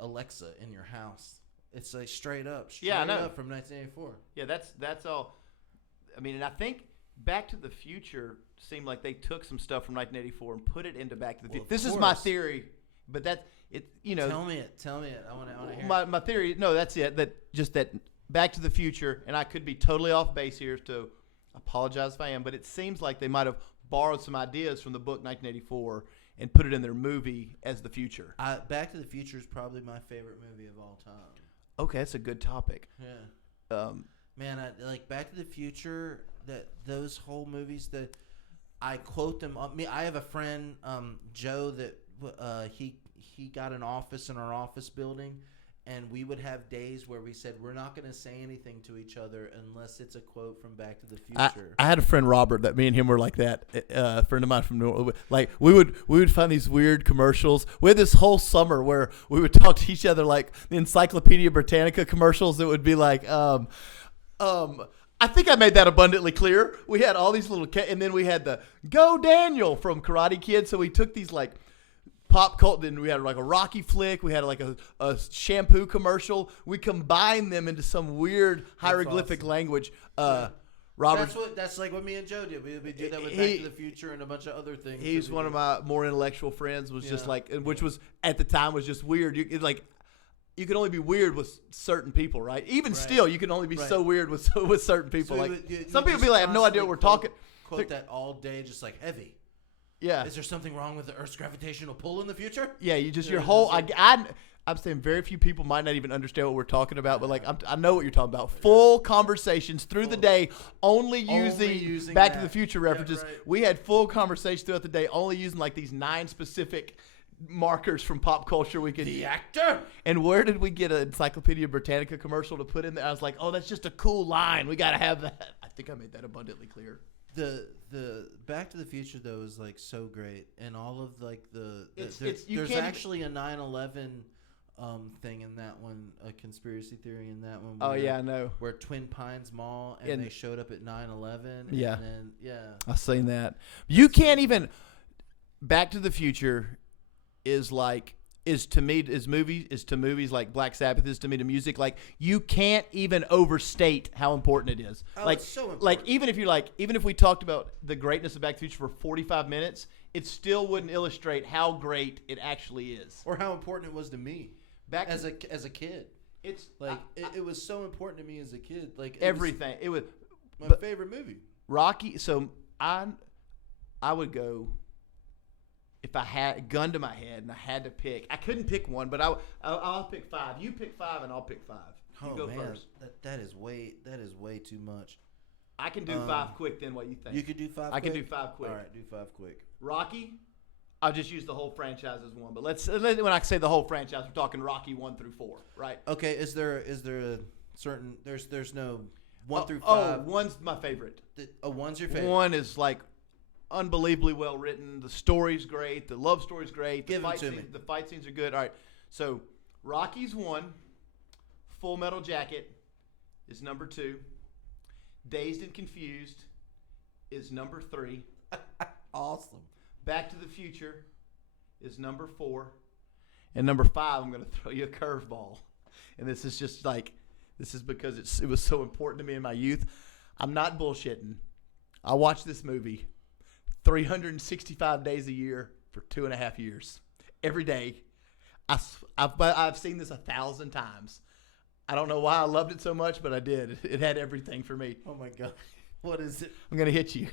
Alexa in your house. It's like straight up from 1984. Yeah, that's all. I mean, and I think Back to the Future seemed like they took some stuff from 1984 and put it into Back to the Future. This is my theory, but that's it. You know, tell me it. I want to hear. My theory. No, that's it. That Back to the Future, and I could be totally off base here, so apologize if I am, but it seems like they might have borrowed some ideas from the book 1984 and put it in their movie as the future. Back to the Future is probably my favorite movie of all time. Okay, that's a good topic. Yeah. Man, I like Back to the Future. Those whole movies that I quote them. I have a friend, Joe, that he got an office in our office building. And we would have days where we said, we're not going to say anything to each other unless it's a quote from Back to the Future. I had a friend, Robert, that me and him were like that. A friend of mine from New Orleans. Like, we would find these weird commercials. We had this whole summer where we would talk to each other like the Encyclopedia Britannica commercials that would be like, I think I made that abundantly clear. We had all these little, and then we had the Go Daniel from Karate Kid. So we took these like, pop culture. Then we had like a Rocky flick. We had like a shampoo commercial. We combined them into some weird hieroglyphic language. Robert, that's like what me and Joe did. We did that with Back to the Future and a bunch of other things. He's one of my more intellectual friends. Was just like, which was at the time was just weird. You can only be weird with certain people, right? Even still, you can only be so weird with certain people. So some people be like, I have no idea what we're talking. Quote that all day, just like heavy. Yeah. Is there something wrong with the Earth's gravitational pull in the future? Yeah, you just your whole. I'm saying very few people might not even understand what we're talking about, but like I know what you're talking about. Full conversations through the day, only using Back to the Future references. Yeah, right. We had full conversations throughout the day, only using like these 9 specific markers from pop culture we could. The actor. And where did we get an Encyclopedia Britannica commercial to put in there? I was like, oh, that's just a cool line. We got to have that. I think I made that abundantly clear. The Back to the Future though is like so great, and all of like there's actually a 9/11 thing in that one, a conspiracy theory in that one. I know. Where Twin Pines Mall and they showed up at 9/11. Yeah, and then, I've seen that. You can't even. Back to the Future is to movies like Black Sabbath is to me to music. Like you can't even overstate how important it is. It's so important. Like even if we talked about the greatness of Back to the Future for 45 minutes, it still wouldn't illustrate how great it actually is, or how important it was to me as a kid. It's like it was so important to me as a kid. Like everything. It was my favorite movie. Rocky. So I would go. If I had a gun to my head and I had to pick, I couldn't pick one, but I'll pick 5. You pick 5 and I'll pick 5. You go first. That is way too much. I can do 5 quick. Then what you think? You could do 5. I can do 5 quick. All right, do 5 quick. Rocky. I'll just use the whole franchise as one. But when I say the whole franchise, we're talking Rocky 1 through 4, right? Okay. Is there a certain there's no 1 through 5? Oh, 1's my favorite. 1's your favorite. 1 is like unbelievably well written. The story's great. The love story's great. Give it to me. The fight scenes are good. All right. So Rocky's 1. Full Metal Jacket is number 2. Dazed and Confused is number 3. Awesome. Back to the Future is number 4. And number 5, I'm going to throw you a curveball. And this is because it was so important to me in my youth. I'm not bullshitting. I watched this movie 365 days a year for 2.5 years. Every day. I've seen this 1,000 times. I don't know why I loved it so much, but I did. It had everything for me. Oh, my God. What is it? I'm going to hit you.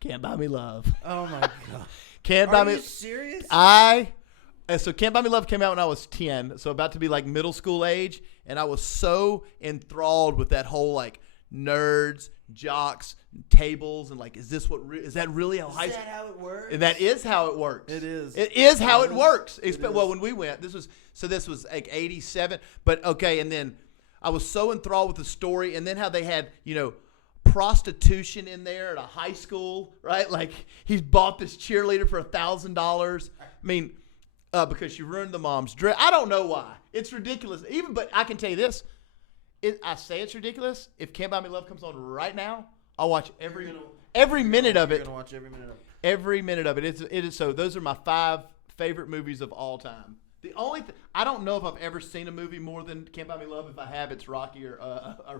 Can't Buy Me Love. Oh, my God. Are you serious? So Can't Buy Me Love came out when I was 10, so about to be like middle school age, and I was so enthralled with that whole like nerds, jocks, tables, and like, is that really how high school? Is that how it works? And that is how it works. It is. It is how it works. Well, when we went, this was like 87, but okay, and then I was so enthralled with the story, and then how they had, prostitution in there at a high school, right? Like he's bought this cheerleader for $1,000. I mean, because she ruined the mom's dress. I don't know why. It's ridiculous. But I can tell you this. I say it's ridiculous. If Can't Buy Me Love comes on right now, I'll watch every minute of You're it. gonna watch every minute of it. Every minute of it. It is so. Those are my 5 favorite movies of all time. The only I don't know if I've ever seen a movie more than Can't Buy Me Love. If I have, it's Rocky or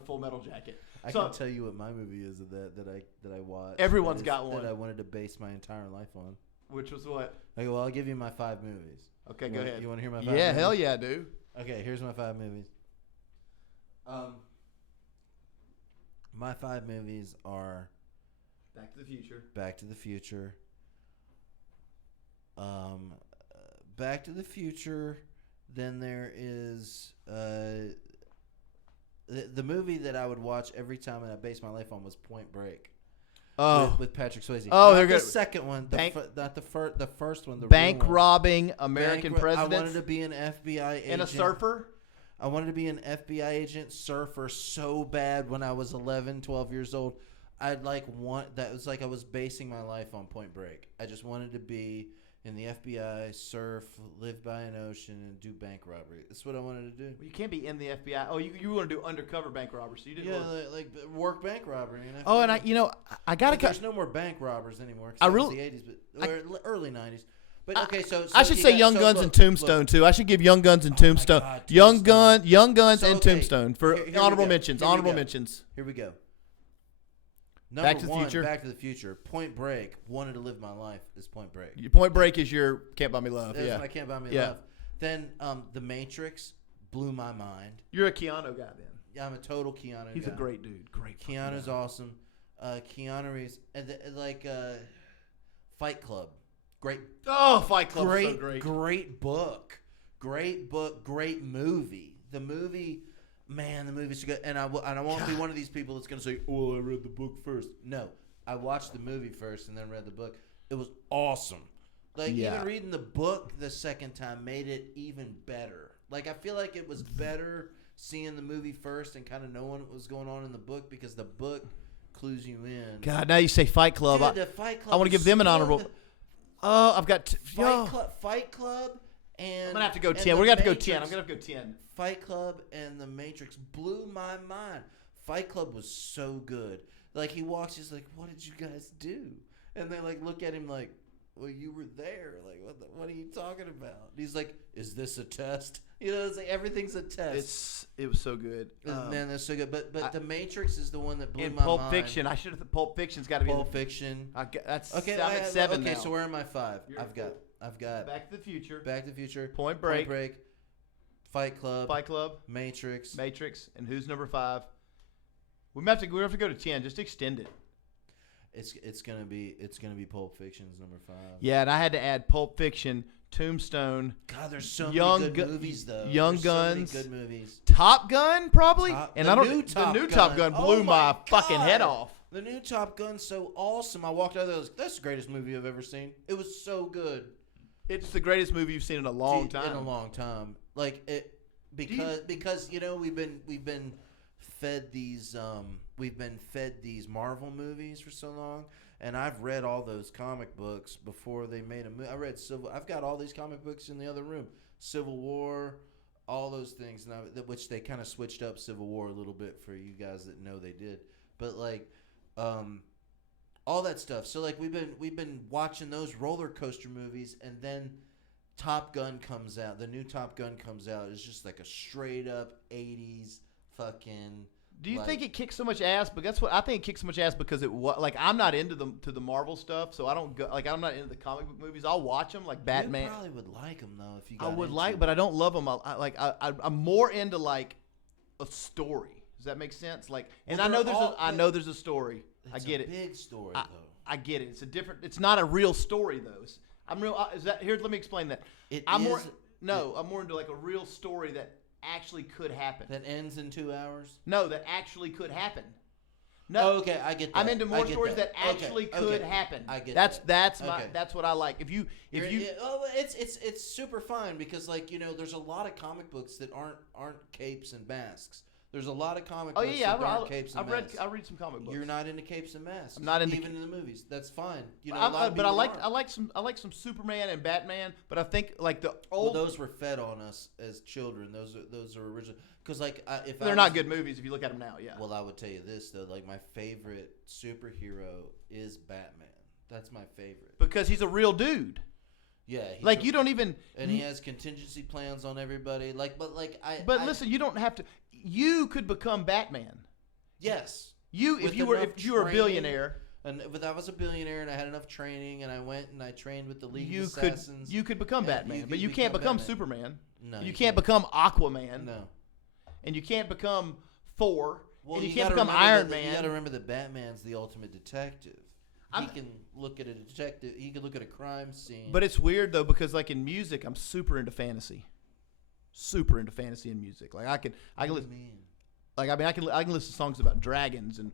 Full Metal Jacket. I can tell you what my movie is that I watched. Everyone's got one that I wanted to base my entire life on. Which was what? Okay, well, I'll give you my 5 movies. Okay, go ahead. You want to hear my 5 Yeah, movies? hell yeah, dude. Okay, here's my 5 movies. My 5 movies are Back to the Future. Back to the Future. Back to the Future. Then there is the movie that I would watch every time and I base my life on was Point Break. Oh, with Patrick Swayze. Oh, not they're the good. second one. Not the first one. The bank real one. robbing American presidents. I wanted to be an FBI agent. And a surfer. I wanted to be an FBI agent, surfer so bad when I was 11, 12 years old. That was like I was basing my life on Point Break. I just wanted to be in the FBI, surf, live by an ocean, and do bank robbery. That's what I wanted to do. Well, you can't be in the FBI. Oh, you want to do undercover bank robbers? So you didn't. Like work bank robbery. Oh, and I gotta. There's no more bank robbers anymore. I It was really the 80s, but early 90s. But okay, so I should say Young Guns and Tombstone too. I should give Young Guns and Tombstone. God, Young Tombstone. Guns So, and okay, Tombstone for here we honorable go. mentions. Here we Honorable go. mentions. Here we go. Back to the Future. Back to the Future. Point Break. Wanted to live my life is Point Break. Point Break is your Can't Buy Me Love. That's Yeah. my Can't Buy Me Yeah. Love. Then The Matrix blew my mind. You're a Keanu guy then. Yeah, I'm a total Keanu He's guy. a great dude. Great. Keanu's awesome. Keanu Reeves. And Fight Club. Great. Oh, Fight Club. Great, So great. great book. Great book. Great movie. The movie's so good. And I won't be one of these people that's going to say, "Oh, I read the book first." No, I watched the movie first and then read the book. It was awesome. Like even reading the book the second time made it even better. Like I feel like it was better seeing the movie first and kind of knowing what was going on in the book because the book clues you in. God, now you say Fight Club. Dude, the Fight Club. I want to give them an honorable. Oh, I've got. Fight Club, and I'm gonna have to go 10. We're gonna have to go 10. I'm gonna have to go 10. Fight Club and The Matrix blew my mind. Fight Club was so good. Like he walks, he's like, "What did you guys do?" And they like look at him like, "Well, you were there. Like, what are you talking about?" And he's like, "Is this a test?" You know, it's like everything's a test. It was so good. Man, that's so good. But The Matrix is the one that blew in my Pulp mind. Fiction, I should have. Pulp Fiction's got to be. Pulp Fiction. That's Okay, I'm at 7 okay. now. So where am I 5? You're I've got Back to the Future. Back to the Future. Point Break. Fight Club. Fight Club. Matrix. And who's number 5? We have to go to 10. Just extend it. It's gonna be Pulp Fiction's number 5. Yeah, and I had to add Pulp Fiction, Tombstone. God, there's so Young many good movies though. Young There's Guns. so many good movies. Top Gun, probably. The new Top Gun blew Oh my fucking God. head off. The new Top Gun's so awesome. I walked out there. That's the greatest movie I've ever seen. It was so good. It's the greatest movie you've seen in a long time. In a long time, like it because we've been fed these Marvel movies for so long, and I've read all those comic books before they made a movie. I've got all these comic books in the other room. Civil War, all those things, which they kind of switched up Civil War a little bit for you guys that know they did, but like. All that stuff. So like we've been watching those roller coaster movies, and then Top Gun comes out. The new Top Gun comes out. It's just like a straight up 80s fucking. Do you think it kicks so much ass? But that's what I think. It kicks so much ass because I'm not into the Marvel stuff, so I don't go. Like I'm not into the comic book movies. I'll watch them like Batman. You probably would like them though if you. But I don't love them. I'm more into like a story. Does that make sense? Like, and I know there's a story. I get it. Big story though. I get it. It's not a real story though. Let me explain that. I'm more into like a real story that actually could happen. That ends in 2 hours? No, that actually could happen. No. Oh, okay, I get that. I'm into more stories that actually could happen. I get that. That's what I like. It's super fine because like, there's a lot of comic books that aren't capes and masks. There's a lot of comic Oh books yeah, that aren't capes and masks. I read some comic books. You're not into capes and masks. I'm not into even in the movies. That's fine. You know, but I like some Superman and Batman. But I think like the old those were fed on us as children. Those are original. Because like they're not good movies if you look at them now. Yeah. Well, I would tell you this though. Like my favorite superhero is Batman. That's my favorite because he's a real dude. Yeah, like you don't even, and he has contingency plans on everybody. But listen, you don't have to. You could become Batman. Yes. If you were a billionaire, but I was a billionaire and I had enough training and I went and I trained with the League of Assassins. You could become Batman, but you can't become Superman. No, you can't become Aquaman. No. And you can't become Thor. Well, and you can't become Iron Man. You got to remember that Batman's the ultimate detective. He can look at a detective. He can look at a crime scene. But it's weird though because like in music, I'm super into fantasy. Super into fantasy and music. Like I can listen. Like I can listen to songs about dragons and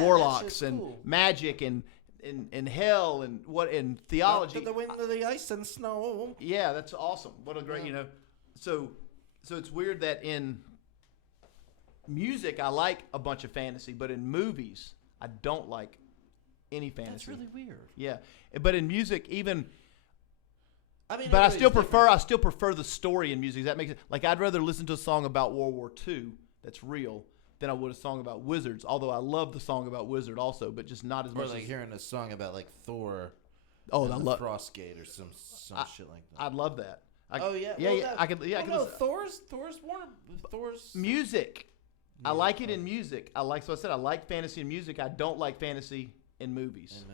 warlocks and magic and hell and theology. To the wind of the ice and snow. Yeah, that's awesome. What a great So it's weird that in music I like a bunch of fantasy, but in movies I don't like any fantasy. That's really weird. Yeah, but in music even. But I still prefer the story in music. Does that makes it like I'd rather listen to a song about World War II that's real than I would a song about wizards. Although I love the song about wizard also, but just not as much. Or like hearing a song about like Thor. Oh, I love Frostgate or some shit like that. I'd love that. I could. Thor's music. I like it in music. I like fantasy in music. I don't like fantasy in movies.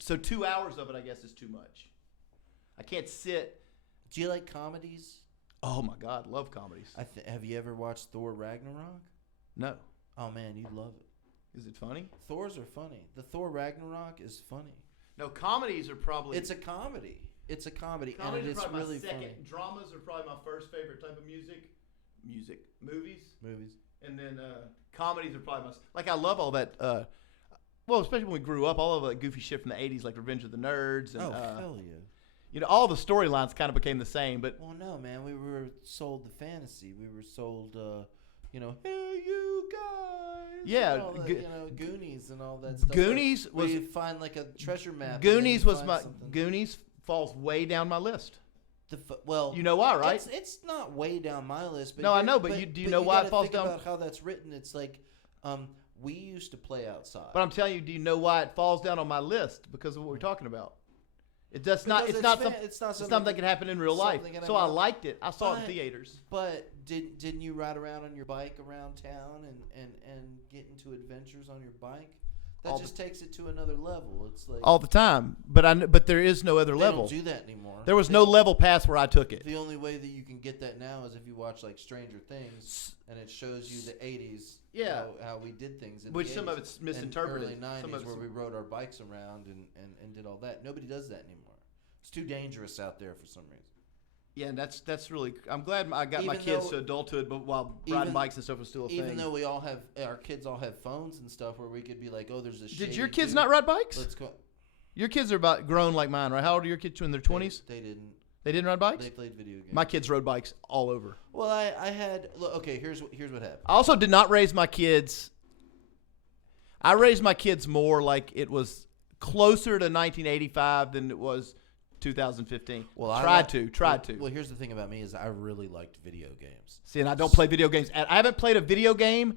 So 2 hours of it, I guess, is too much. I can't sit. Do you like comedies? Oh my God, love comedies. Have you ever watched Thor Ragnarok? No. Oh man, you'd love it. Is it funny? Thor's are funny. The Thor Ragnarok is funny. No, comedies are probably. It's a comedy. Comedies and it's are probably really my second. funny. Dramas are probably my first favorite type of music. Movies. And then comedies are probably I love all that. Well, especially when we grew up, all of that goofy shit from the '80s, like Revenge of the Nerds. And, hell yeah. You know, all the storylines kind of became the same, but no, man, we were sold the fantasy. We were sold, hey you guys. Yeah, Goonies and all that stuff. Goonies was you find like a treasure map. Goonies was Goonies falls way down my list. You know why, right? It's not way down my list. But no, I know, but do you know why it falls down? About how that's written. It's like, we used to play outside. But I'm telling you, do you know why it falls down on my list? Because of what we're talking about. It's not something that can happen in real life. So I liked it. I saw it in theaters. But didn't you ride around on your bike around town and get into adventures on your bike? That just takes it to another level. It's like all the time. But there is no other level. They don't do that anymore. There was no level past where I took it. The only way that you can get that now is if you watch like Stranger Things and it shows you the 80s. Yeah, how we did things in which the 80s, some of it's misinterpreted. And early 90s where we rode our bikes around and did all that. Nobody does that anymore. It's too dangerous out there for some reason. Yeah, and that's really. I'm glad I got my kids to adulthood, but while riding bikes and stuff was still a thing. Even though our kids all have phones and stuff, where we could be like, oh, there's this. Did your kids not ride bikes? Let's go. Your kids are about grown like mine, right? How old are your kids? In their 20s? They didn't. They didn't ride bikes. They played video games. My kids rode bikes all over. Well, I had. Look, okay, here's what happened. I also did not raise my kids. I raised my kids more like it was closer to 1985 than it was 2015. Well, tried to. Well, here's the thing about me is I really liked video games. See, and I don't play video games. I haven't played a video game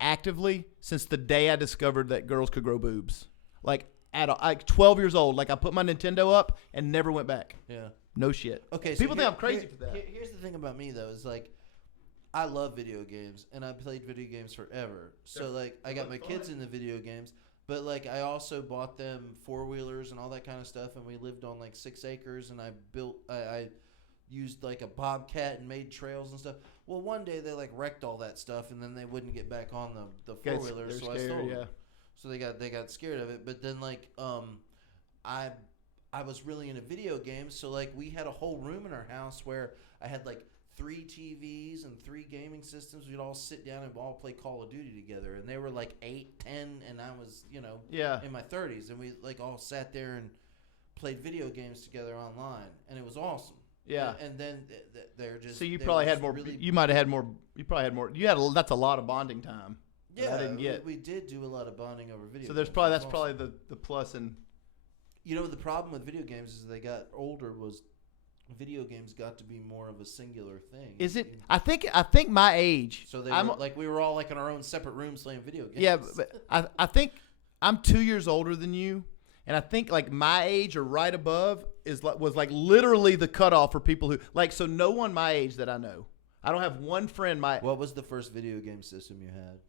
actively since the day I discovered that girls could grow boobs. Like at 12 years old, like I put my Nintendo up and never went back. Yeah. No shit. Okay. People think I'm crazy for that. Here's the thing about me though is like I love video games and I played video games forever. So like I got my kids in the video games. But, like, I also bought them four-wheelers and all that kind of stuff, and we lived on, like, 6 acres, and I used, like, a bobcat and made trails and stuff. Well, one day they, like, wrecked all that stuff, and then they wouldn't get back on the four-wheelers, so I sold them. So they got scared of it. But then, like, I was really into video games, so, like, we had a whole room in our house where I had, like, 3 TVs and 3 gaming systems. We'd all sit down and all play Call of Duty together. And they were like 8, 10, and I was, in my 30s. And we like all sat there and played video games together online. And it was awesome. Yeah. And then they're just. So you they probably were had just more. Really, You might have had more. You probably had more. You had. That's a lot of bonding time. that yeah, I didn't get. we did do a lot of bonding over video. So there's games. probably It was that's probably the plus and. You know, the problem with video games is they got older was video games got to be more of a singular thing. Is it? I think my age. So we were all like in our own separate rooms playing video games. Yeah, but I think I'm 2 years older than you, and I think like my age or right above was like literally the cutoff for people who like. So no one my age that I know. I don't have one friend my What was the first video game system you had?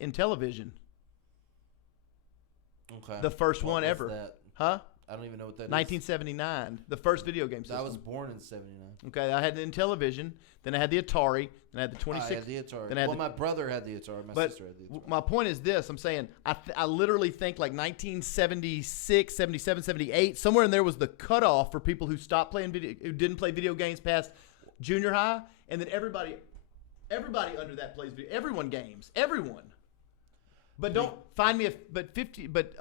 in television. Okay. The first What one was ever. that? Huh? I don't even know what that is. 1979, the first video game system. I was born in '79. Okay, I had it in television. Then I had the Atari. Then I had the I 26. had the Atari. Then I had My brother had the Atari. My But sister had the Atari. my point is this. I'm saying I literally think like 1976, 77, 78, somewhere in there was the cutoff for people who stopped playing who didn't play video games past junior high. And then everybody under that plays video. Everyone games. Everyone. But don't find me a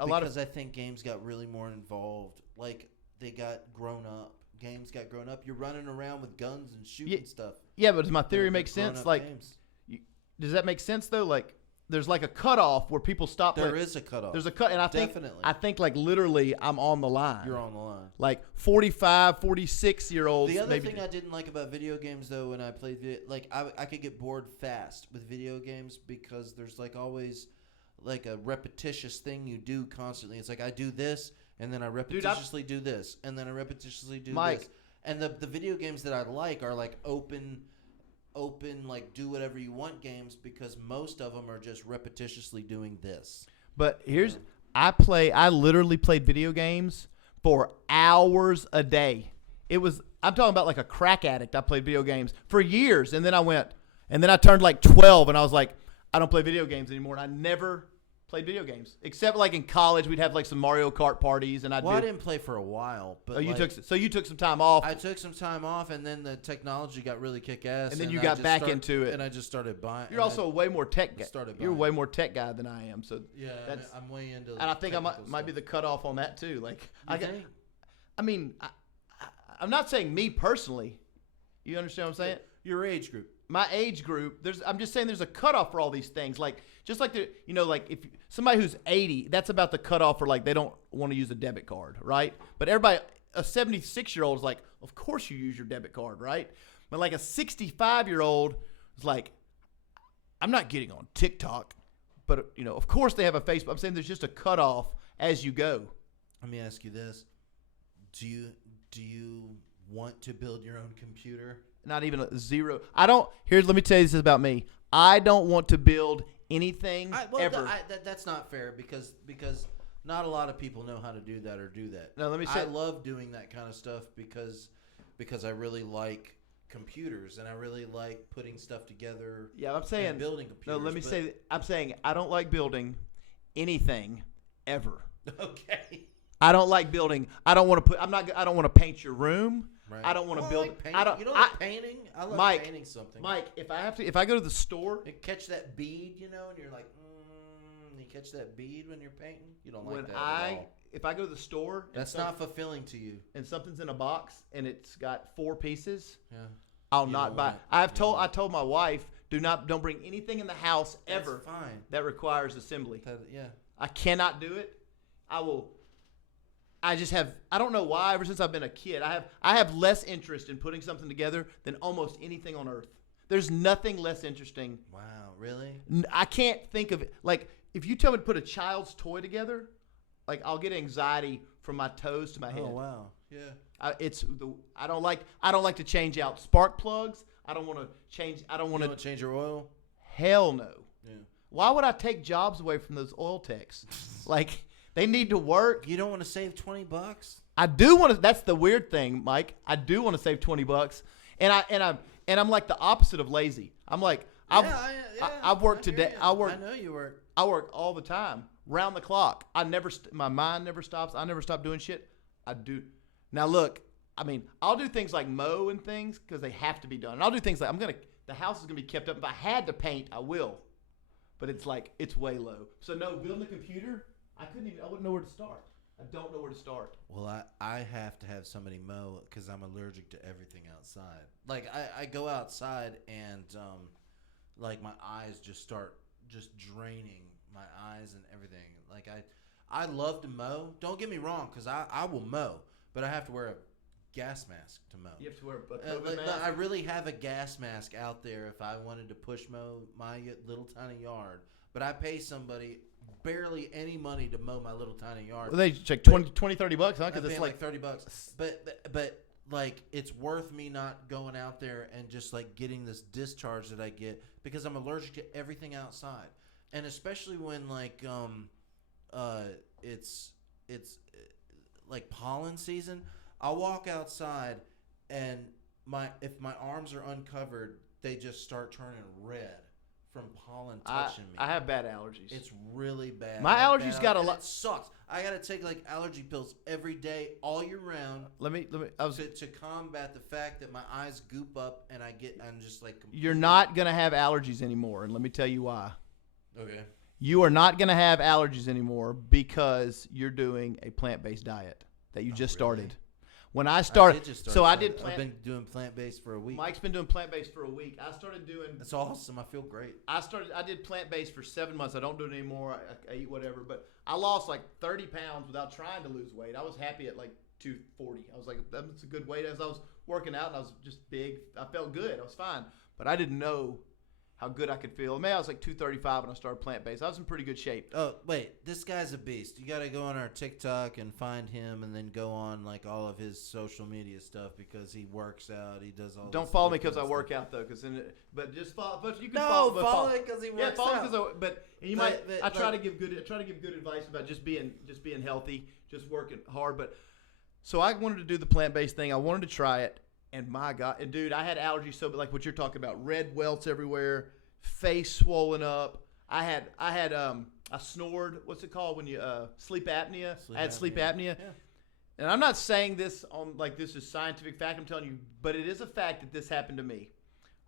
lot of. Because I think games got really more involved. Like, they got grown up. Games got grown up. You're running around with guns and shooting stuff. Yeah, but does my theory They're make grown sense? up Like, games. does that make sense though? Like, there's like a cutoff where people stop. There is a cutoff. There's a cut, and I think like literally I'm on the line. You're on the line. Like 45, 46-year-olds. The other maybe thing I didn't like about video games, though, when I played I could get bored fast with video games because there's like always like a repetitious thing you do constantly. It's like I do this, and then I repetitiously do this, and then I repetitiously do this. And the video games that I like are like open like do whatever you want games because most of them are just repetitiously doing this. But here's I literally played video games for hours a day. I'm talking about like a crack addict. I played video games for years, and then I turned like 12, and I was like, I don't play video games anymore, and I never played video games except like in college. We'd have like some Mario Kart parties, and I didn't play for a while, but you took some time off. I took some time off, and then the technology got really kick ass, and then you got back into it, and I just started buying. You're also a way more tech guy. You're way more tech guy than I am, so yeah, I'm way into. And I think I might be the cutoff on that too. Like I'm not saying me personally. You understand what I'm saying? Your age group. My age group. I'm just saying there's a cutoff for all these things. Like just like like if somebody who's 80, that's about the cutoff for like they don't want to use a debit card, right? But everybody, a 76-year-old is like, of course you use your debit card, right? But like a 65-year-old is like, I'm not getting on TikTok, but of course they have a Facebook. I'm saying there's just a cutoff as you go. Let me ask you this: Do you want to build your own computer? Not even a zero. I don't. Let me tell you this about me. I don't want to build anything ever. That's not fair because not a lot of people know how to do that or do that. No, let me say. I love doing that kind of stuff because I really like computers and I really like putting stuff together. Yeah, I'm saying and building computers. No, let me say. I'm saying I don't like building anything ever. Okay. I don't like building. I don't want to put. I don't want to paint your room. Right. I don't want to build. Like painting. You don't like painting? I love painting something. Mike, if I go to the store, you catch that bead, and you're like, you catch that bead when you're painting. You don't like that at all. If I go to the store, that's not fulfilling to you. And something's in a box and it's got 4 pieces. Yeah. I'll not buy. I told my wife, don't bring anything in the house ever. That's fine. That requires assembly. Yeah. I cannot do it. I just have. I don't know why. Ever since I've been a kid, I have less interest in putting something together than almost anything on earth. There's nothing less interesting. Wow, really? I can't think of it. Like if you tell me to put a child's toy together, like I'll get anxiety from my toes to my head. Oh wow, yeah. I don't like to change out spark plugs. I don't want to change. I don't want to change your oil. Hell no. Yeah. Why would I take jobs away from those oil techs? Like. They need to work. You don't want to save $20? I do want to. That's the weird thing, Mike. I do want to save $20, and I'm like the opposite of lazy. I'm like I've worked today. I know you work. I work all the time, round the clock. My mind never stops. I never stop doing shit. I do. Now look, I'll do things like mow and things because they have to be done. And I'll do things like the house is gonna be kept up. If I had to paint, I will, but it's way low. So no, building a computer. I wouldn't know where to start. I don't know where to start. Well, I have to have somebody mow because I'm allergic to everything outside. Like I go outside and like my eyes just start just draining my eyes and everything. Like I love to mow. Don't get me wrong, because I will mow, but I have to wear a gas mask to mow. You have to wear a COVID no, mask? I really have a gas mask out there if I wanted to push mow my little tiny yard. But I pay somebody barely any money to mow my little tiny yard. Well, they check 20, $30, huh? I'm Because it's paying like $30. But like it's worth me not going out there and just like getting this discharge that I get because I'm allergic to everything outside, and especially when like it's like pollen season. I'll walk outside and if my arms are uncovered, they just start turning red from pollen touching me. I have bad allergies. It's really bad. My allergies got a lot. It sucks. I got to take like allergy pills every day, all year round. To combat the fact that my eyes goop up and I'm just like. You're not gonna have allergies anymore, and let me tell you why. Okay. You are not gonna have allergies anymore because you're doing a plant-based diet that you just started. When I started, I've been doing plant-based for a week. Mike's been doing plant-based for a week. I started doing. That's awesome. I feel great. I did plant-based for 7 months. I don't do it anymore. I eat whatever, but I lost like 30 pounds without trying to lose weight. I was happy at like 240. I was like, that's a good weight. As I was working out and I was just big, I felt good. I was fine, but I didn't know how good I could feel. Maybe I was like 235 when I started plant-based. I was in pretty good shape. Oh, wait. This guy's a beast. You got to go on our TikTok and find him and then go on like all of his social media stuff because he works out. He does all Don't follow me because I work out, though. But just follow. But you can follow it because he works out. Yeah, follow because I try to give good advice about just being healthy, just working hard. But so I wanted to do the plant-based thing. I wanted to try it. And my God, and dude, I had allergies so like what you're talking about, red welts everywhere, face swollen up. I snored. What's it called when you sleep apnea? I had sleep apnea. Yeah. And I'm not saying this on like this is scientific fact. I'm telling you, but it is a fact that this happened to me.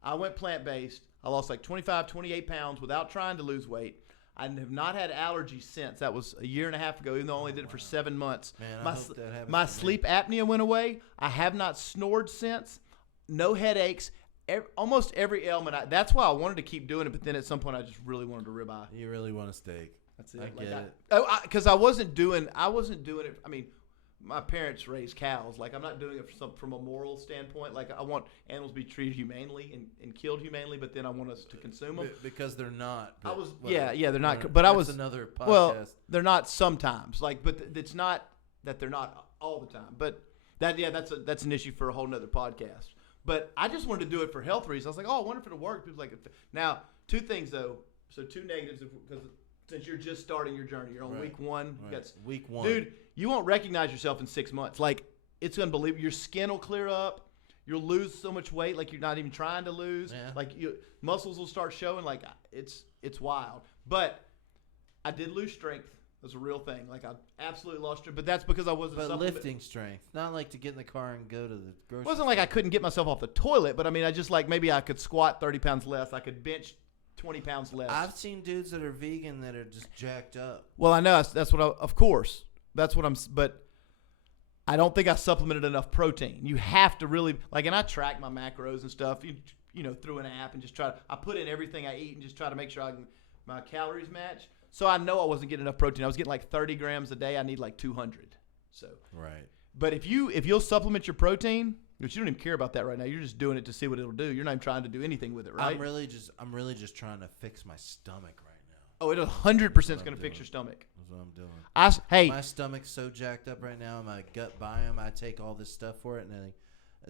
I went plant-based. I lost like 25, 28 pounds without trying to lose weight. I have not had allergies since. That was a year and a half ago, even though I only did it for 7 months. Man, I hope that happens my to me. sleep apnea went away. I have not snored since. No headaches. Almost every ailment. That's why I wanted to keep doing it, but then at some point I just really wanted a ribeye. You really want a steak. That's it. I get it. Because I wasn't doing it. I mean, my parents raised cows. Like I'm not doing it from a moral standpoint. Like I want animals to be treated humanely and killed humanely, but then I want us to consume them because they're not. They're not. But that's another podcast. Well, they're not sometimes. Like, but it's not that they're not all the time. But that's an issue for a whole nother podcast. But I just wanted to do it for health reasons. I was like, I wonder if it'll work. People like it. Now, 2 things though. So 2 negatives because since you're just starting your journey, you're on week 1. Right. Week 1, dude. You won't recognize yourself in 6 months. Like, it's unbelievable. Your skin will clear up. You'll lose so much weight like you're not even trying to lose. Yeah. Like, muscles will start showing. Like, it's wild. But I did lose strength. That's a real thing. Like, I absolutely lost strength. But that's because I wasn't lifting strength. Not like to get in the car and go to the grocery It wasn't like I couldn't get myself off the toilet. But, I mean, I just, like, maybe I could squat 30 pounds less. I could bench 20 pounds less. I've seen dudes that are vegan that are just jacked up. Well, I know. That's what of course. That's what but I don't think I supplemented enough protein. You have to really, like, and I track my macros and stuff, you know, through an app and just I put in everything I eat and just try to make sure my calories match. So I know I wasn't getting enough protein. I was getting like 30 grams a day. I need like 200. So. Right. But if you'll supplement your protein, which you don't even care about that right now, you're just doing it to see what it'll do. You're not even trying to do anything with it, right? I'm really just trying to fix my stomach right now. Oh, it 100% is going to fix your stomach. That's what I'm doing. My stomach's so jacked up right now. My gut biome. I take all this stuff for it, and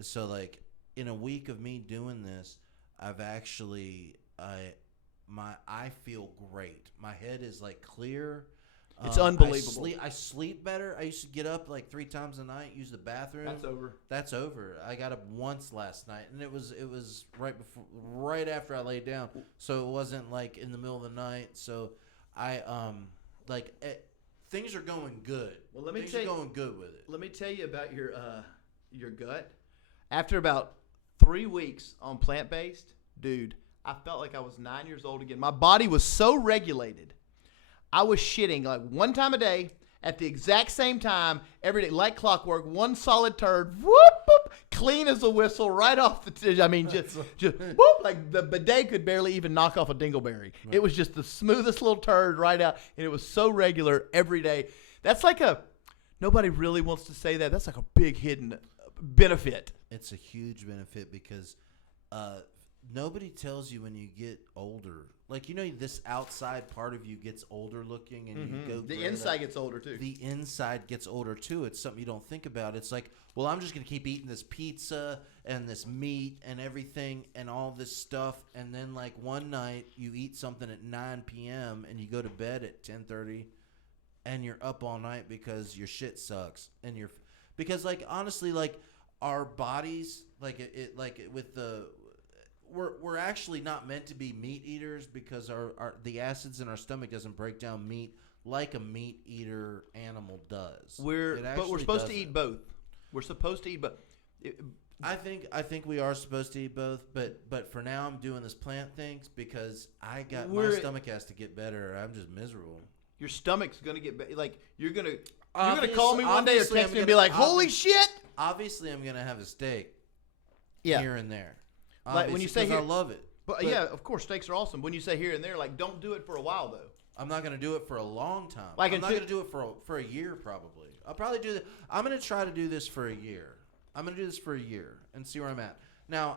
so like in a week of me doing this, I've actually I feel great. My head is like clear. It's unbelievable. I sleep better. I used to get up like 3 times a night, use the bathroom. That's over. I got up once last night, and it was right after I laid down, so it wasn't like in the middle of the night. So I things are going good. Well, things are going good with it. Let me tell you about your gut. After about 3 weeks on plant-based, dude, I felt like I was 9 years old again. My body was so regulated. I was shitting like 1 time a day, at the exact same time every day, like clockwork. One solid turd, whoop, whoop, clean as a whistle, right off the. I mean, just whoop, like the bidet could barely even knock off a dingleberry. Right. It was just the smoothest little turd right out, and it was so regular every day. That's like a. Nobody really wants to say that. That's like a big hidden benefit. It's a huge benefit because nobody tells you when you get older. Like, this outside part of you gets older looking and you go. The inside gets older too. The inside gets older too. It's something you don't think about. It's like, well, I'm just going to keep eating this pizza and this meat and everything and all this stuff. And then like one night you eat something at 9 p.m. and you go to bed at 10:30 and you're up all night because your shit sucks. And because like, honestly, like our bodies, like we're actually not meant to be meat eaters because the acids in our stomach doesn't break down meat like a meat eater animal does. But we're supposed to eat both. We're supposed to eat both. I think we are supposed to eat both, but for now I'm doing this plant things because my stomach has to get better. I'm just miserable. Your stomach's gonna get better. Like you're gonna call me one day or text me and be like, "Holy shit!" Obviously, I'm gonna have a steak. Yeah. Here and there. Like when you say here, I love it. But yeah, of course, steaks are awesome. When you say here and there, like don't do it for a while though. I'm not gonna do it for a long time. I'm not gonna do it for a year probably. I'll probably do that. I'm gonna try to do this for a year. I'm gonna do this for a year and see where I'm at. Now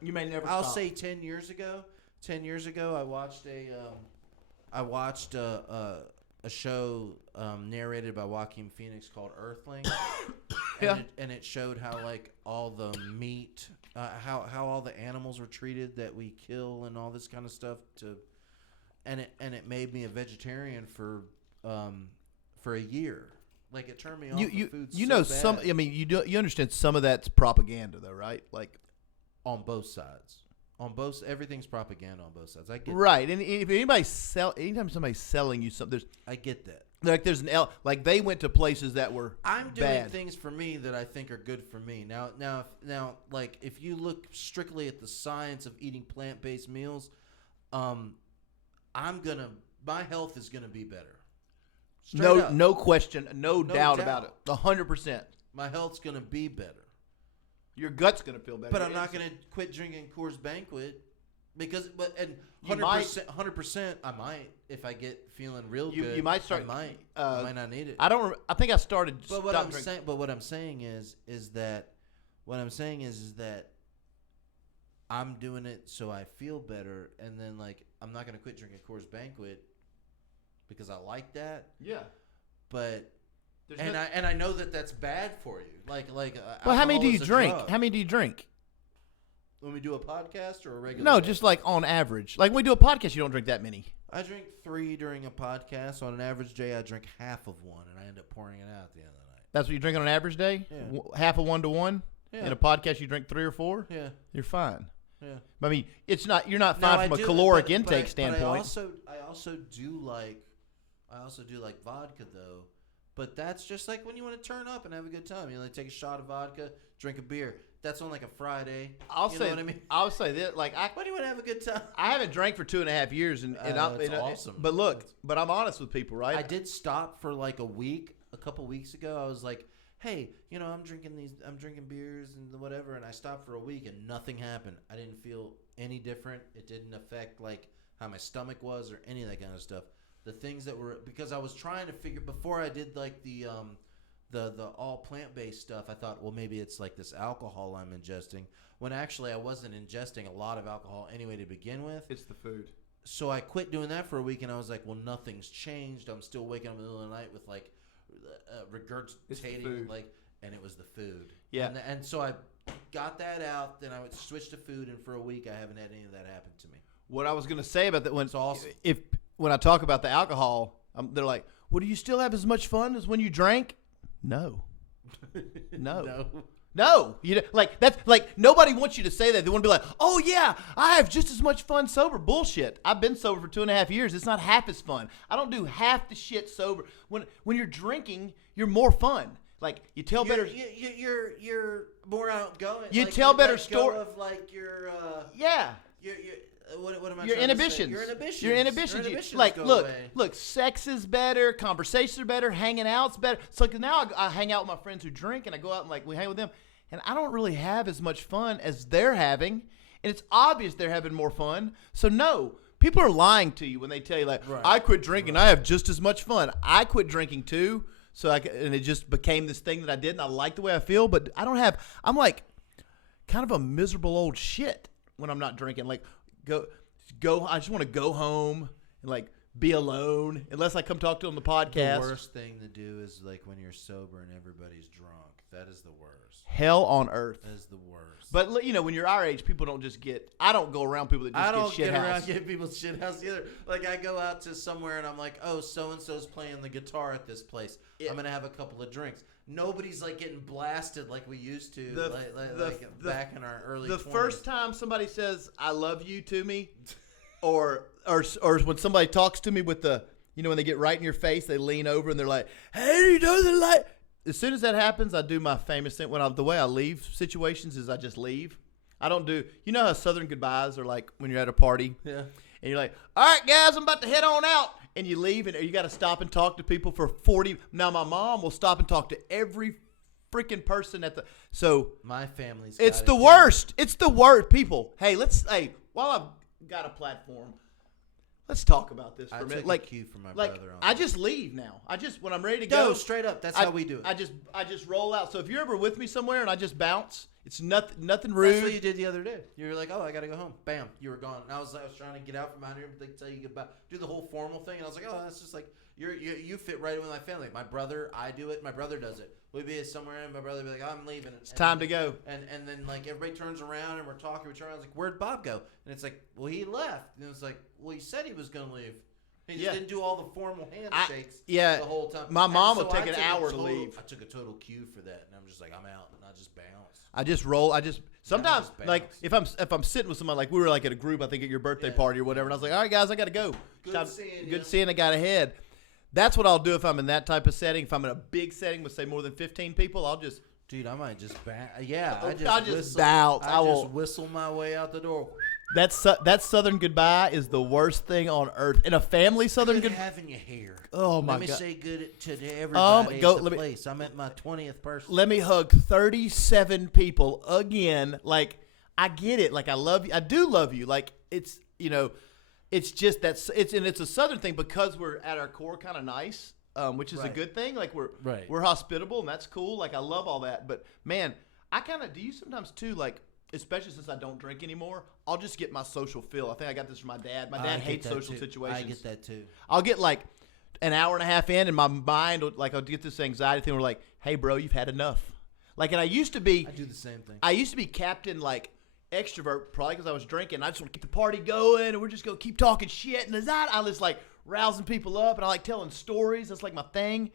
you may never. I'll say 10 years ago. 10 years ago, I watched a show narrated by Joaquin Phoenix called Earthling. Yeah. And it showed how like all the meat, how all the animals were treated that we kill and all this kind of stuff and it made me a vegetarian for a year. Like it turned me off of food so bad. I mean, you understand some of that's propaganda though, right? Like on both sides. Everything's propaganda on both sides. I get right, that. And if anytime somebody's selling you something, I get that. Like there's like they went to places that were I'm doing bad. Things for me that I think are good for me. Now, like if you look strictly at the science of eating plant-based meals, my health is gonna be better. No question, no doubt about it. 100%. My health's gonna be better. Your gut's gonna feel better. But I'm not gonna quit drinking Coors Banquet because 100% I might if I get feeling real good. You might start. I might not need it. I think I started. But what I'm saying is that I'm doing it so I feel better, and then like I'm not gonna quit drinking Coors Banquet because I like that. Yeah. But I know that that's bad for you. Well, how many do you drink? Drug. How many do you drink? When we do a podcast or a regular? No, just like on average. Like when we do a podcast, you don't drink that many. I drink 3 during a podcast. On an average day, I drink half of one, and I end up pouring it out at the end of the night. That's what you drink on an average day? Yeah. Half of 1 to 1? Yeah. In a podcast, you drink 3 or 4? Yeah. You're fine. Yeah. I mean, you're not fine from a caloric intake standpoint. But I also do like vodka though. But that's just like when you want to turn up and have a good time. You take a shot of vodka, drink a beer. That's on like a Friday. I'll say this. Like, why do you want to have a good time? I haven't drank for 2.5 years, and that's awesome. But look, I'm honest with people, right? I did stop for like a week. A couple weeks ago, I was like, hey, I'm drinking beers and whatever, and I stopped for a week and nothing happened. I didn't feel any different. It didn't affect like how my stomach was or any of that kind of stuff. The things that were, because I was trying to figure before I did like the all plant-based stuff, I thought, well, maybe it's like this alcohol I'm ingesting, when actually I wasn't ingesting a lot of alcohol anyway to begin with. It's the food. So I quit doing that for a week, and I was like, well, nothing's changed. I'm still waking up in the middle of the night with like regurgitating, like, and it was the food. Yeah. And so I got that out, then I would switch to food, and for a week I haven't had any of that happen to me. What I was going to say about that, it's awesome. When I talk about the alcohol, they're like, well, do you still have as much fun as when you drank? No. No. That's like nobody wants you to say that. They want to be like, oh yeah, I have just as much fun sober. Bullshit. I've been sober for 2.5 years. It's not half as fun. I don't do half the shit sober. When you're drinking, you're more fun. Like you tell better. You're more outgoing. You tell better stories. Of like your yeah. what am I Your trying to say? inhibitions. Your inhibitions. Your inhibitions. Your inhibitions Like, go look, away. look. Sex is better. Conversations are better. Hanging out's better. So like, now I hang out with my friends who drink, and I go out and like we hang with them, and I don't really have as much fun as they're having, and it's obvious they're having more fun. So no, people are lying to you when they tell you like, Right. I quit drinking, I have just as much fun. I quit drinking too, and it just became this thing that I did, and I like the way I feel, but I don't have. I'm like kind of a miserable old shit when I'm not drinking. Like go. I just want to go home and like be alone unless I come talk to you on the podcast. The worst thing to do is like when you're sober and everybody's drunk. That is the worst. Hell on earth. That is the worst. But you know, when you're our age, people don't just get. I don't go around people that just I don't get shit get house. around getting people's shit house either. Like I go out to somewhere and I'm like, oh, so and so's playing the guitar at this place. Yeah. I'm gonna have a couple of drinks. Nobody's like getting blasted like we used to, back in our early. The 20s. first time somebody says "I love you" to me, or when somebody talks to me with the, you know, when they get right in your face, they lean over and they're like, "Hey, you know the light." As soon as that happens, I do my famous thing. The way I leave situations is I just leave. I don't do. You know how Southern goodbyes are like when you're at a party. Yeah. And you're like, all right, guys, I'm about to head on out. And you leave, and you got to stop and talk to people for 40. Now, my mom will stop and talk to every freaking person at the. So My family's. it's got the it, too. worst. It's the worst. People, hey, while I've got a platform, let's talk about this for I a minute. took Like, a cue from my like brother on I that. just leave now. When I'm ready to Go go, straight up. That's how we do it. I just roll out. So if you're ever with me somewhere and I just bounce, it's nothing That's rude. what you did the other day. You were like, "Oh, I gotta go home." Bam, you were gone. And I was trying to get out from out here, but they tell you goodbye, do the whole formal thing, and I was like, "Oh, that's just like you fit right in with my family." My brother, I do it. My brother does it. We'd be somewhere, and my brother would be like, "I'm leaving." It's time to go. And then like everybody turns around and we're talking. We turn around. I was like, "Where'd Bob go?" And it's like, "Well, he left." And it's like, "Well, he said he was gonna leave. He just didn't do all the formal handshakes the whole time." My mom And would so take I an took a hour to total- leave. I took a total cue for that, and I'm just like, I'm out, and I just bounce. I just roll. Sometimes just bounce. like if I'm sitting with somebody, like we were like at a group, I think at your birthday party or whatever, and I was like, all right, guys, I got to go. Good seeing you. Good seeing. I got ahead. That's what I'll do if I'm in that type of setting. If I'm in a big setting with say more than 15 people, I'll just. Dude, I might just yeah. I I'll just whistle. bounce. I just whistle my way out the door. That Southern goodbye is the worst thing on earth. In a family Southern Good goodbye. having you here. Oh my Let me God. say good to everybody go- at the let me- place. I'm at my 20th person. Let me hug 37 people again. Like I get it. Like I love you. I do love you. Like it's it's just it's a Southern thing because we're at our core kind of nice, which is a Right. good thing. Like Right. we're hospitable and that's cool. Like I love all that. But man, I kind of do you sometimes too. Like especially since I don't drink anymore, I'll just get my social fill. I think I got this from my dad. My I dad get hates that social too. situations. I get that too. I'll get like an hour and a half in, and my mind, I'll get this anxiety thing where like, hey, bro, you've had enough. Like, and I used to be. I do the same thing. I used to be captain like extrovert, probably because I was drinking. I just want to keep the party going, and we're just gonna keep talking shit. And I was like rousing people up, and I like telling stories. That's like my thing,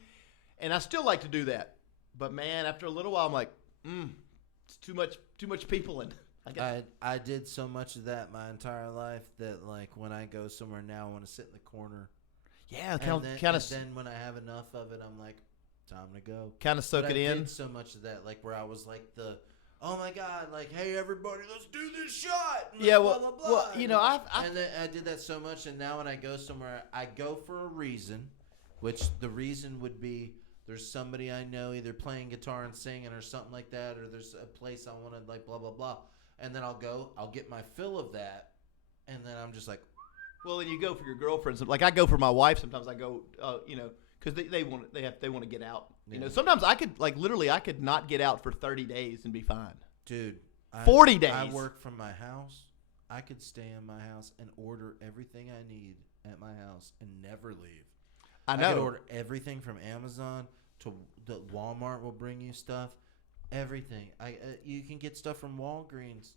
and I still like to do that. But man, after a little while, I'm like, it's too much people, and I did so much of that my entire life that like when I go somewhere now, I want to sit in the corner. yeah, And kind of then when I have enough of it, I'm like, time to go. kind of soak But it I in. did so much of that, like where I was like oh my God, like, hey everybody, let's do this shot. And Yeah, blah, blah, blah. well, you know, and then I did that so much, and now when I go somewhere, I go for a reason, which the reason would be there's somebody I know either playing guitar and singing or something like that, or there's a place I want to like blah blah blah, and then I'll get my fill of that, and then I'm just like, well, then you go for your girlfriends. Like I go for my wife. Sometimes I go, because they want to get out. You know, Yeah. sometimes I could I could not get out for 30 days and be fine. dude, 40 days. I work from my house. I could stay in my house and order everything I need at my house and never leave. I I could know. order everything from Amazon to the Walmart will bring you stuff. Everything. You can get stuff from Walgreens.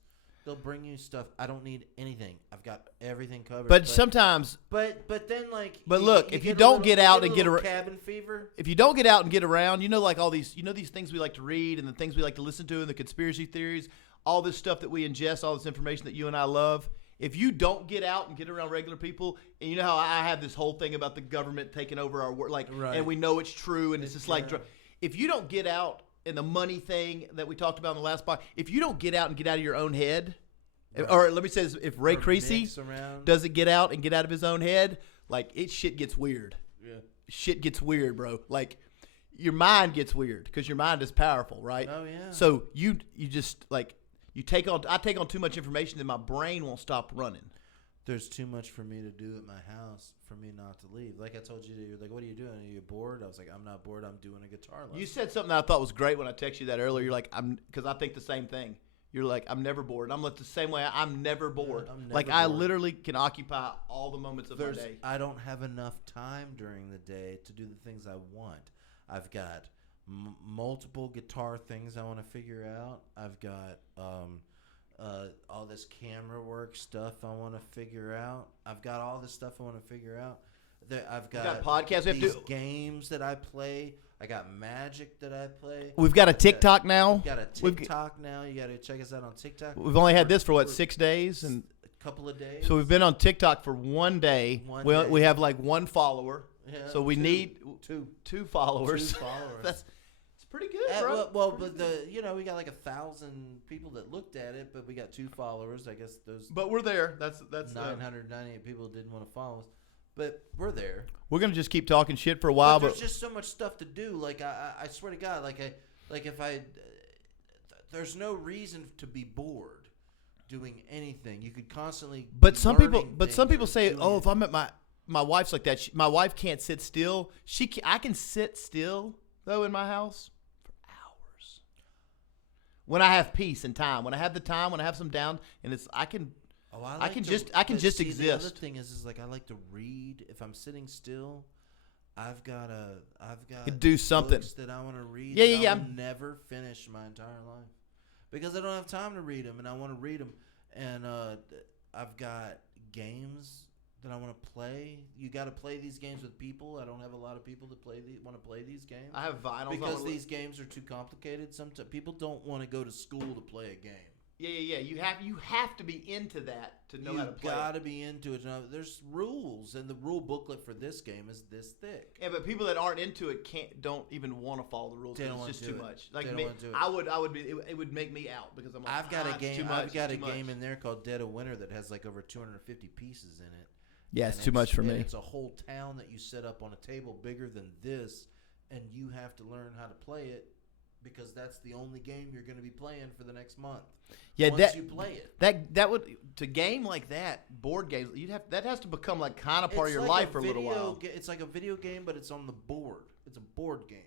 They'll bring you stuff. I don't need anything. I've got everything covered. But sometimes, but then like. But look, if you a don't little- get you out a and get little ar- cabin fever. if you don't get out and get around, like all these, these things we like to read and the things we like to listen to and the conspiracy theories, all this stuff that we ingest, all this information that you and I love. If you don't get out and get around regular people, and you know how I have this whole thing about the government taking over our work, like, Right. and we know it's true, and it's just like, Yeah. if you don't get out, and the money thing that we talked about in the last spot, if you don't get out and get out of your own head, Or let me say this, if Ray Or Creasy mix around. doesn't get out of his own head, like shit gets weird. Yeah. Shit gets weird, bro. Like your mind gets weird because your mind is powerful, right? Oh yeah. So you just like I take on too much information, then my brain won't stop running. There's too much for me to do at my house for me not to leave. Like I told you, you're like, what are you doing? Are you bored? I was like, I'm not bored. I'm doing a guitar lesson. You said something that I thought was great when I texted you that earlier. You're like, because I think the same thing. You're like, I'm never bored. I'm like the same way. I'm never bored. I'm never like I bored. literally can occupy all the moments of my day. I don't have enough time during the day to do the things I want. I've got multiple guitar things I want to figure out. I've got all this camera work stuff I want to figure out. I've got all this stuff I want to figure out. I've got podcasts. These games that I play. I got Magic that I play. We've got a TikTok now. We've got a TikTok now. You got to check us out on TikTok. We've only had this for 6 days, and a couple of days. so we've been on TikTok for 1 day. We have like 1 follower. Yeah, so we need two followers. 2 followers. It's pretty good, bro. But we got like 1,000 people that looked at it, but we got 2 followers. I guess those. But we're there. That's 998 people didn't want to follow us, but we're there. We're gonna just keep talking shit for a while. But there's just so much stuff to do. Like I swear to God, there's no reason to be bored doing anything. You could constantly. But some people say, oh, if I'm at my wife's like that. My wife can't sit still. I can sit still though in my house for hours. When I have peace and time, when I have the time, when I have some down, and I can just exist. The other thing is like I like to read. If I'm sitting still, I've got do something books that I want to read. Yeah. I'll never finish my entire life because I don't have time to read them, and I want to read them. And I've got games that I want to play. You got to play these games with people. I don't have a lot of people that want to play these games. I have vinyls because these games are too complicated. Sometimes people don't want to go to school to play a game. Yeah. You have to be into that to know how to play. You got to be into it. Now, there's rules, and the rule booklet for this game is this thick. Yeah, but people that aren't into it don't even want to follow the rules. It's just too much. Like me, I would be. It would make me out because I'm like, I've got a game. I've got a game game in there called Dead of Winter that has like over 250 pieces in it. Yeah, it's too much for me. It's a whole town that you set up on a table bigger than this, and you have to learn how to play it because that's the only game you're going to be playing for the next month. Yeah, once you play it. That would to game like that, board games. That has to become like kind of part of your life for a little while. It's like a video game, but it's on the board. It's a board game,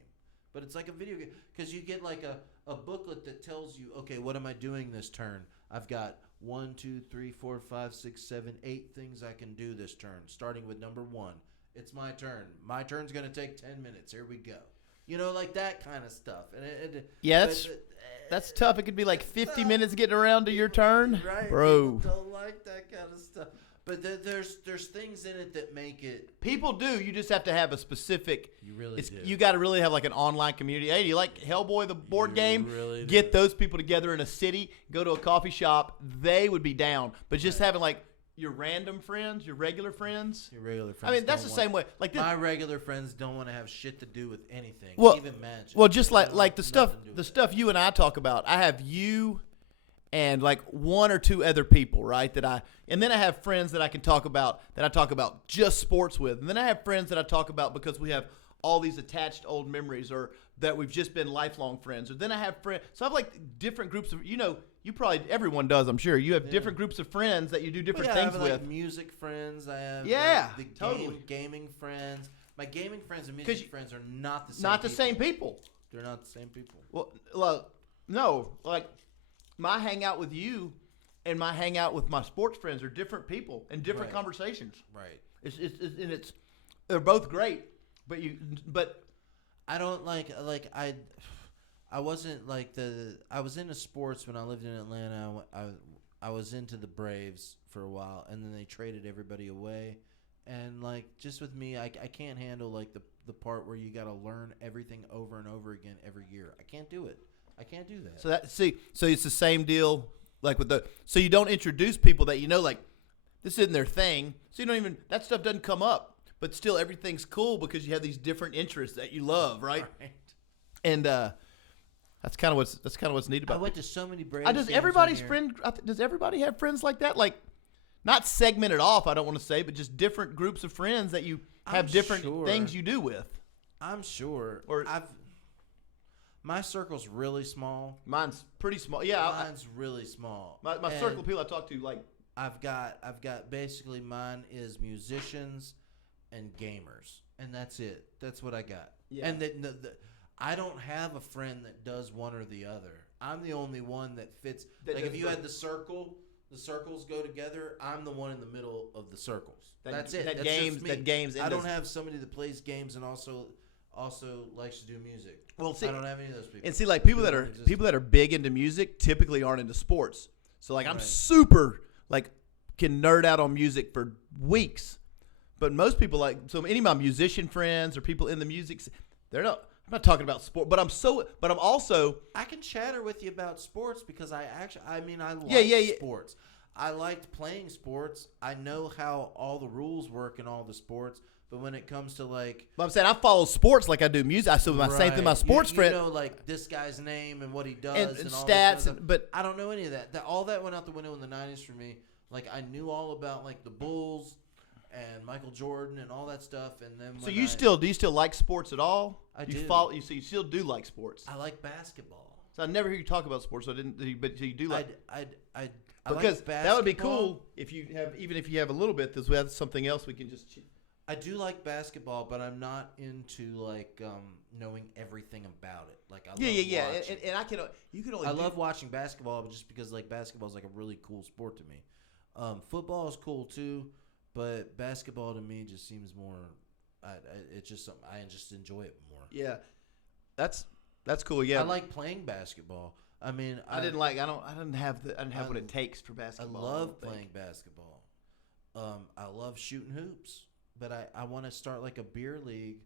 but it's like a video game because you get like a booklet that tells you, okay, what am I doing this turn? I've got 1, 2, 3, 4, 5, 6, 7, 8 things I can do this turn, starting with number 1. It's my turn. My turn's going to take 10 minutes. Here we go. Like that kind of stuff. That's tough. It could be like 50 minutes getting around to your turn. Right. Bro. People don't like that kind of stuff. But there's things in it that make it. People do. You just have to have a specific. You really do. You got to really have like an online community. Hey, do you like Hellboy, the board game? Really Get those people together in a city. Go to a coffee shop. They would be down. But just having like your random friends, your regular friends. I mean, that's the same way. Like this, my regular friends don't want to have shit to do with anything. Well, even Magic. Well, just like the stuff you and I talk about. I have you and like 1 or 2 other people, right? And then I have friends that I can talk about that I talk about just sports with. And then I have friends that I talk about because we have all these attached old memories or that we've just been lifelong friends. Or then I have friends. So I have like different groups of, you probably, everyone does, I'm sure. You have different groups of friends that you do different things with. I have like music friends. I have gaming friends. My gaming friends and music friends are not the same people. Not the same people. They're not the same people. Well, no. Like, my hangout with you and my hangout with my sports friends are different people and different conversations. Right. They're both great, but I don't I wasn't like I was into sports when I lived in Atlanta. I was into the Braves for a while, and then they traded everybody away. And like just with me, I can't handle like the part where you got to learn everything over and over again every year. I can't do it. I can't do that. So it's the same deal like so you don't introduce people that like this isn't their thing. So you don't even that stuff doesn't come up, but still everything's cool because you have these different interests that you love, right? Right. And That's kind of what's neat I about. went to so many Braves. Does games everybody's one year. friend? Does everybody have friends like that? Like, not segmented off. I don't want to say, but just different groups of friends that you have I'm different sure. things you do with. I'm sure. Or my circle's really small. mine's pretty small. Yeah, Mine's really small. my And circle of people I talk to, like, I've got basically mine is musicians and gamers, and that's it. That's what I got. Yeah. And I don't have a friend that does one or the other. I'm the only one that fits. That like does if you both. had the circles go together. I'm the one in the middle of the circles. That's it. That That's just games. me. That games. I don't have somebody that plays games and also likes to do music. Well, see, I don't have any of those people. and see, like people People that are big into music typically aren't into sports. So like I'm Right. super like can nerd out on music for weeks, but most people any of my musician friends or people in the music, they're not. I'm not talking about sport, but I'm also. I can chatter with you about sports because I like Yeah. sports. I liked playing sports. I know how all the rules work in all the sports. But when it comes to like, But I'm saying I follow sports like I do music. I still my same thing. My sports friend you know, like this guy's name and what he does and all this stats, kind of stuff. but I don't know any of that. All that went out the window in the '90s for me. Like I knew all about like the Bulls and Michael Jordan and all that stuff. And then so when do you still like sports at all? I you do. Follow you. So you still do like sports. I like basketball. So I never hear you talk about sports. So I didn't. But so you do like. I Because like that would be basketball. cool if you have a little bit. This we have something else we can just. I do like basketball, but I'm not into like knowing everything about it. Like I love watching. And I can you can only. I love watching basketball, but just because like basketball is like a really cool sport to me. Football is cool too, but basketball to me just seems more. It's just something I just enjoy it more. Yeah, that's cool. Yeah, I like playing basketball. I mean, I didn't have what it takes for I basketball. love playing basketball. I love shooting hoops, but I want to start like a beer league,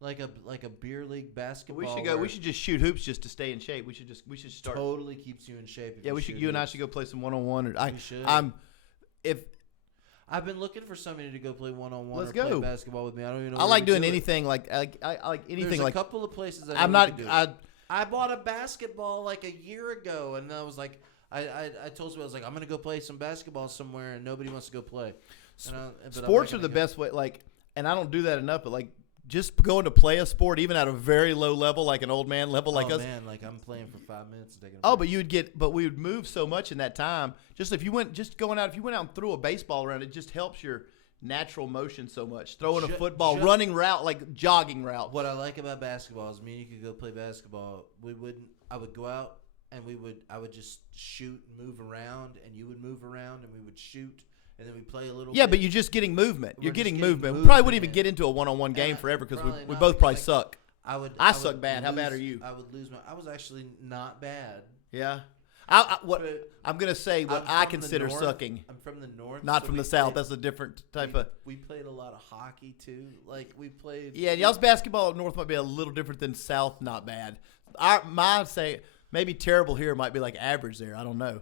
like a beer league basketball. We should go. We should just shoot hoops just to stay in shape. We should start. Totally keeps you in shape. If Yeah, we should. You and I should go play some 1-on-1. We should. I've been looking for somebody to go play 1-on-1 Let's or play go. basketball with me. I don't even know. I where like to doing do it. anything like I like anything There's like. a couple of places I'm not. I bought a basketball like a year ago, and I was like, I told you I was like, I'm gonna go play some basketball somewhere, and nobody wants to go play. Sports are the best way. Like, and I don't do that enough. But like, just going to play a sport, even at a very low level, like an old man level, like us. Man, like I'm playing for 5 minutes and taking. Oh, but we would move so much in that time. Just if you went out and threw a baseball around, it just helps your natural motion so much. Throwing a football, running route, like jogging route. What I like about basketball is me and you could go play basketball. I would go out and I would just shoot and move around, and you would move around, and we would shoot, and then we play a little. Yeah, bit. but you're just getting movement. We're You're just getting getting movement. We movement, probably wouldn't even man. get into a one-on-one game And forever because probably we not, both probably because, suck. I would suck bad. How bad are you? I would lose I was actually not bad. Yeah. But I'm gonna say what I'm I from the consider north. sucking. I'm from the north, Not so from we the south. played- That's a different type of. We played a lot of hockey too. Like we played. Yeah, y'all's basketball at North might be a little different than South. Not bad. Mine say maybe terrible here might be like average there. I don't know.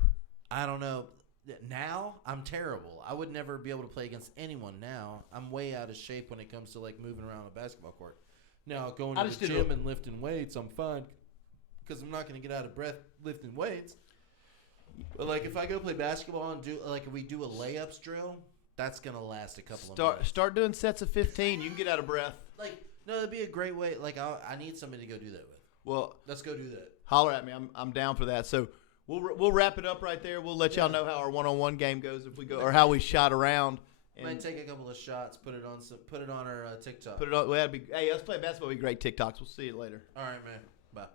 I don't know. Now I'm terrible. I would never be able to play against anyone now. I'm way out of shape when it comes to like moving around a basketball court. Now going to the gym and lifting weights, I'm fine because I'm not going to get out of breath lifting weights. But like if I go play basketball and do like if we do a layups drill, that's going to last a couple of minutes. Start doing sets of 15. You can get out of breath. Like no, that'd be a great way. Like I need somebody to go do that with. Well, Let's go do that. holler at me. I'm down for that. So we'll wrap it up right there. We'll let y'all know how our one-on-one game goes if we go or how we shot around. Might take a couple of shots. Put it on our TikTok. Put it on. Well, hey, us playing basketball would be great TikToks. We'll see you later. All right, man. Bye.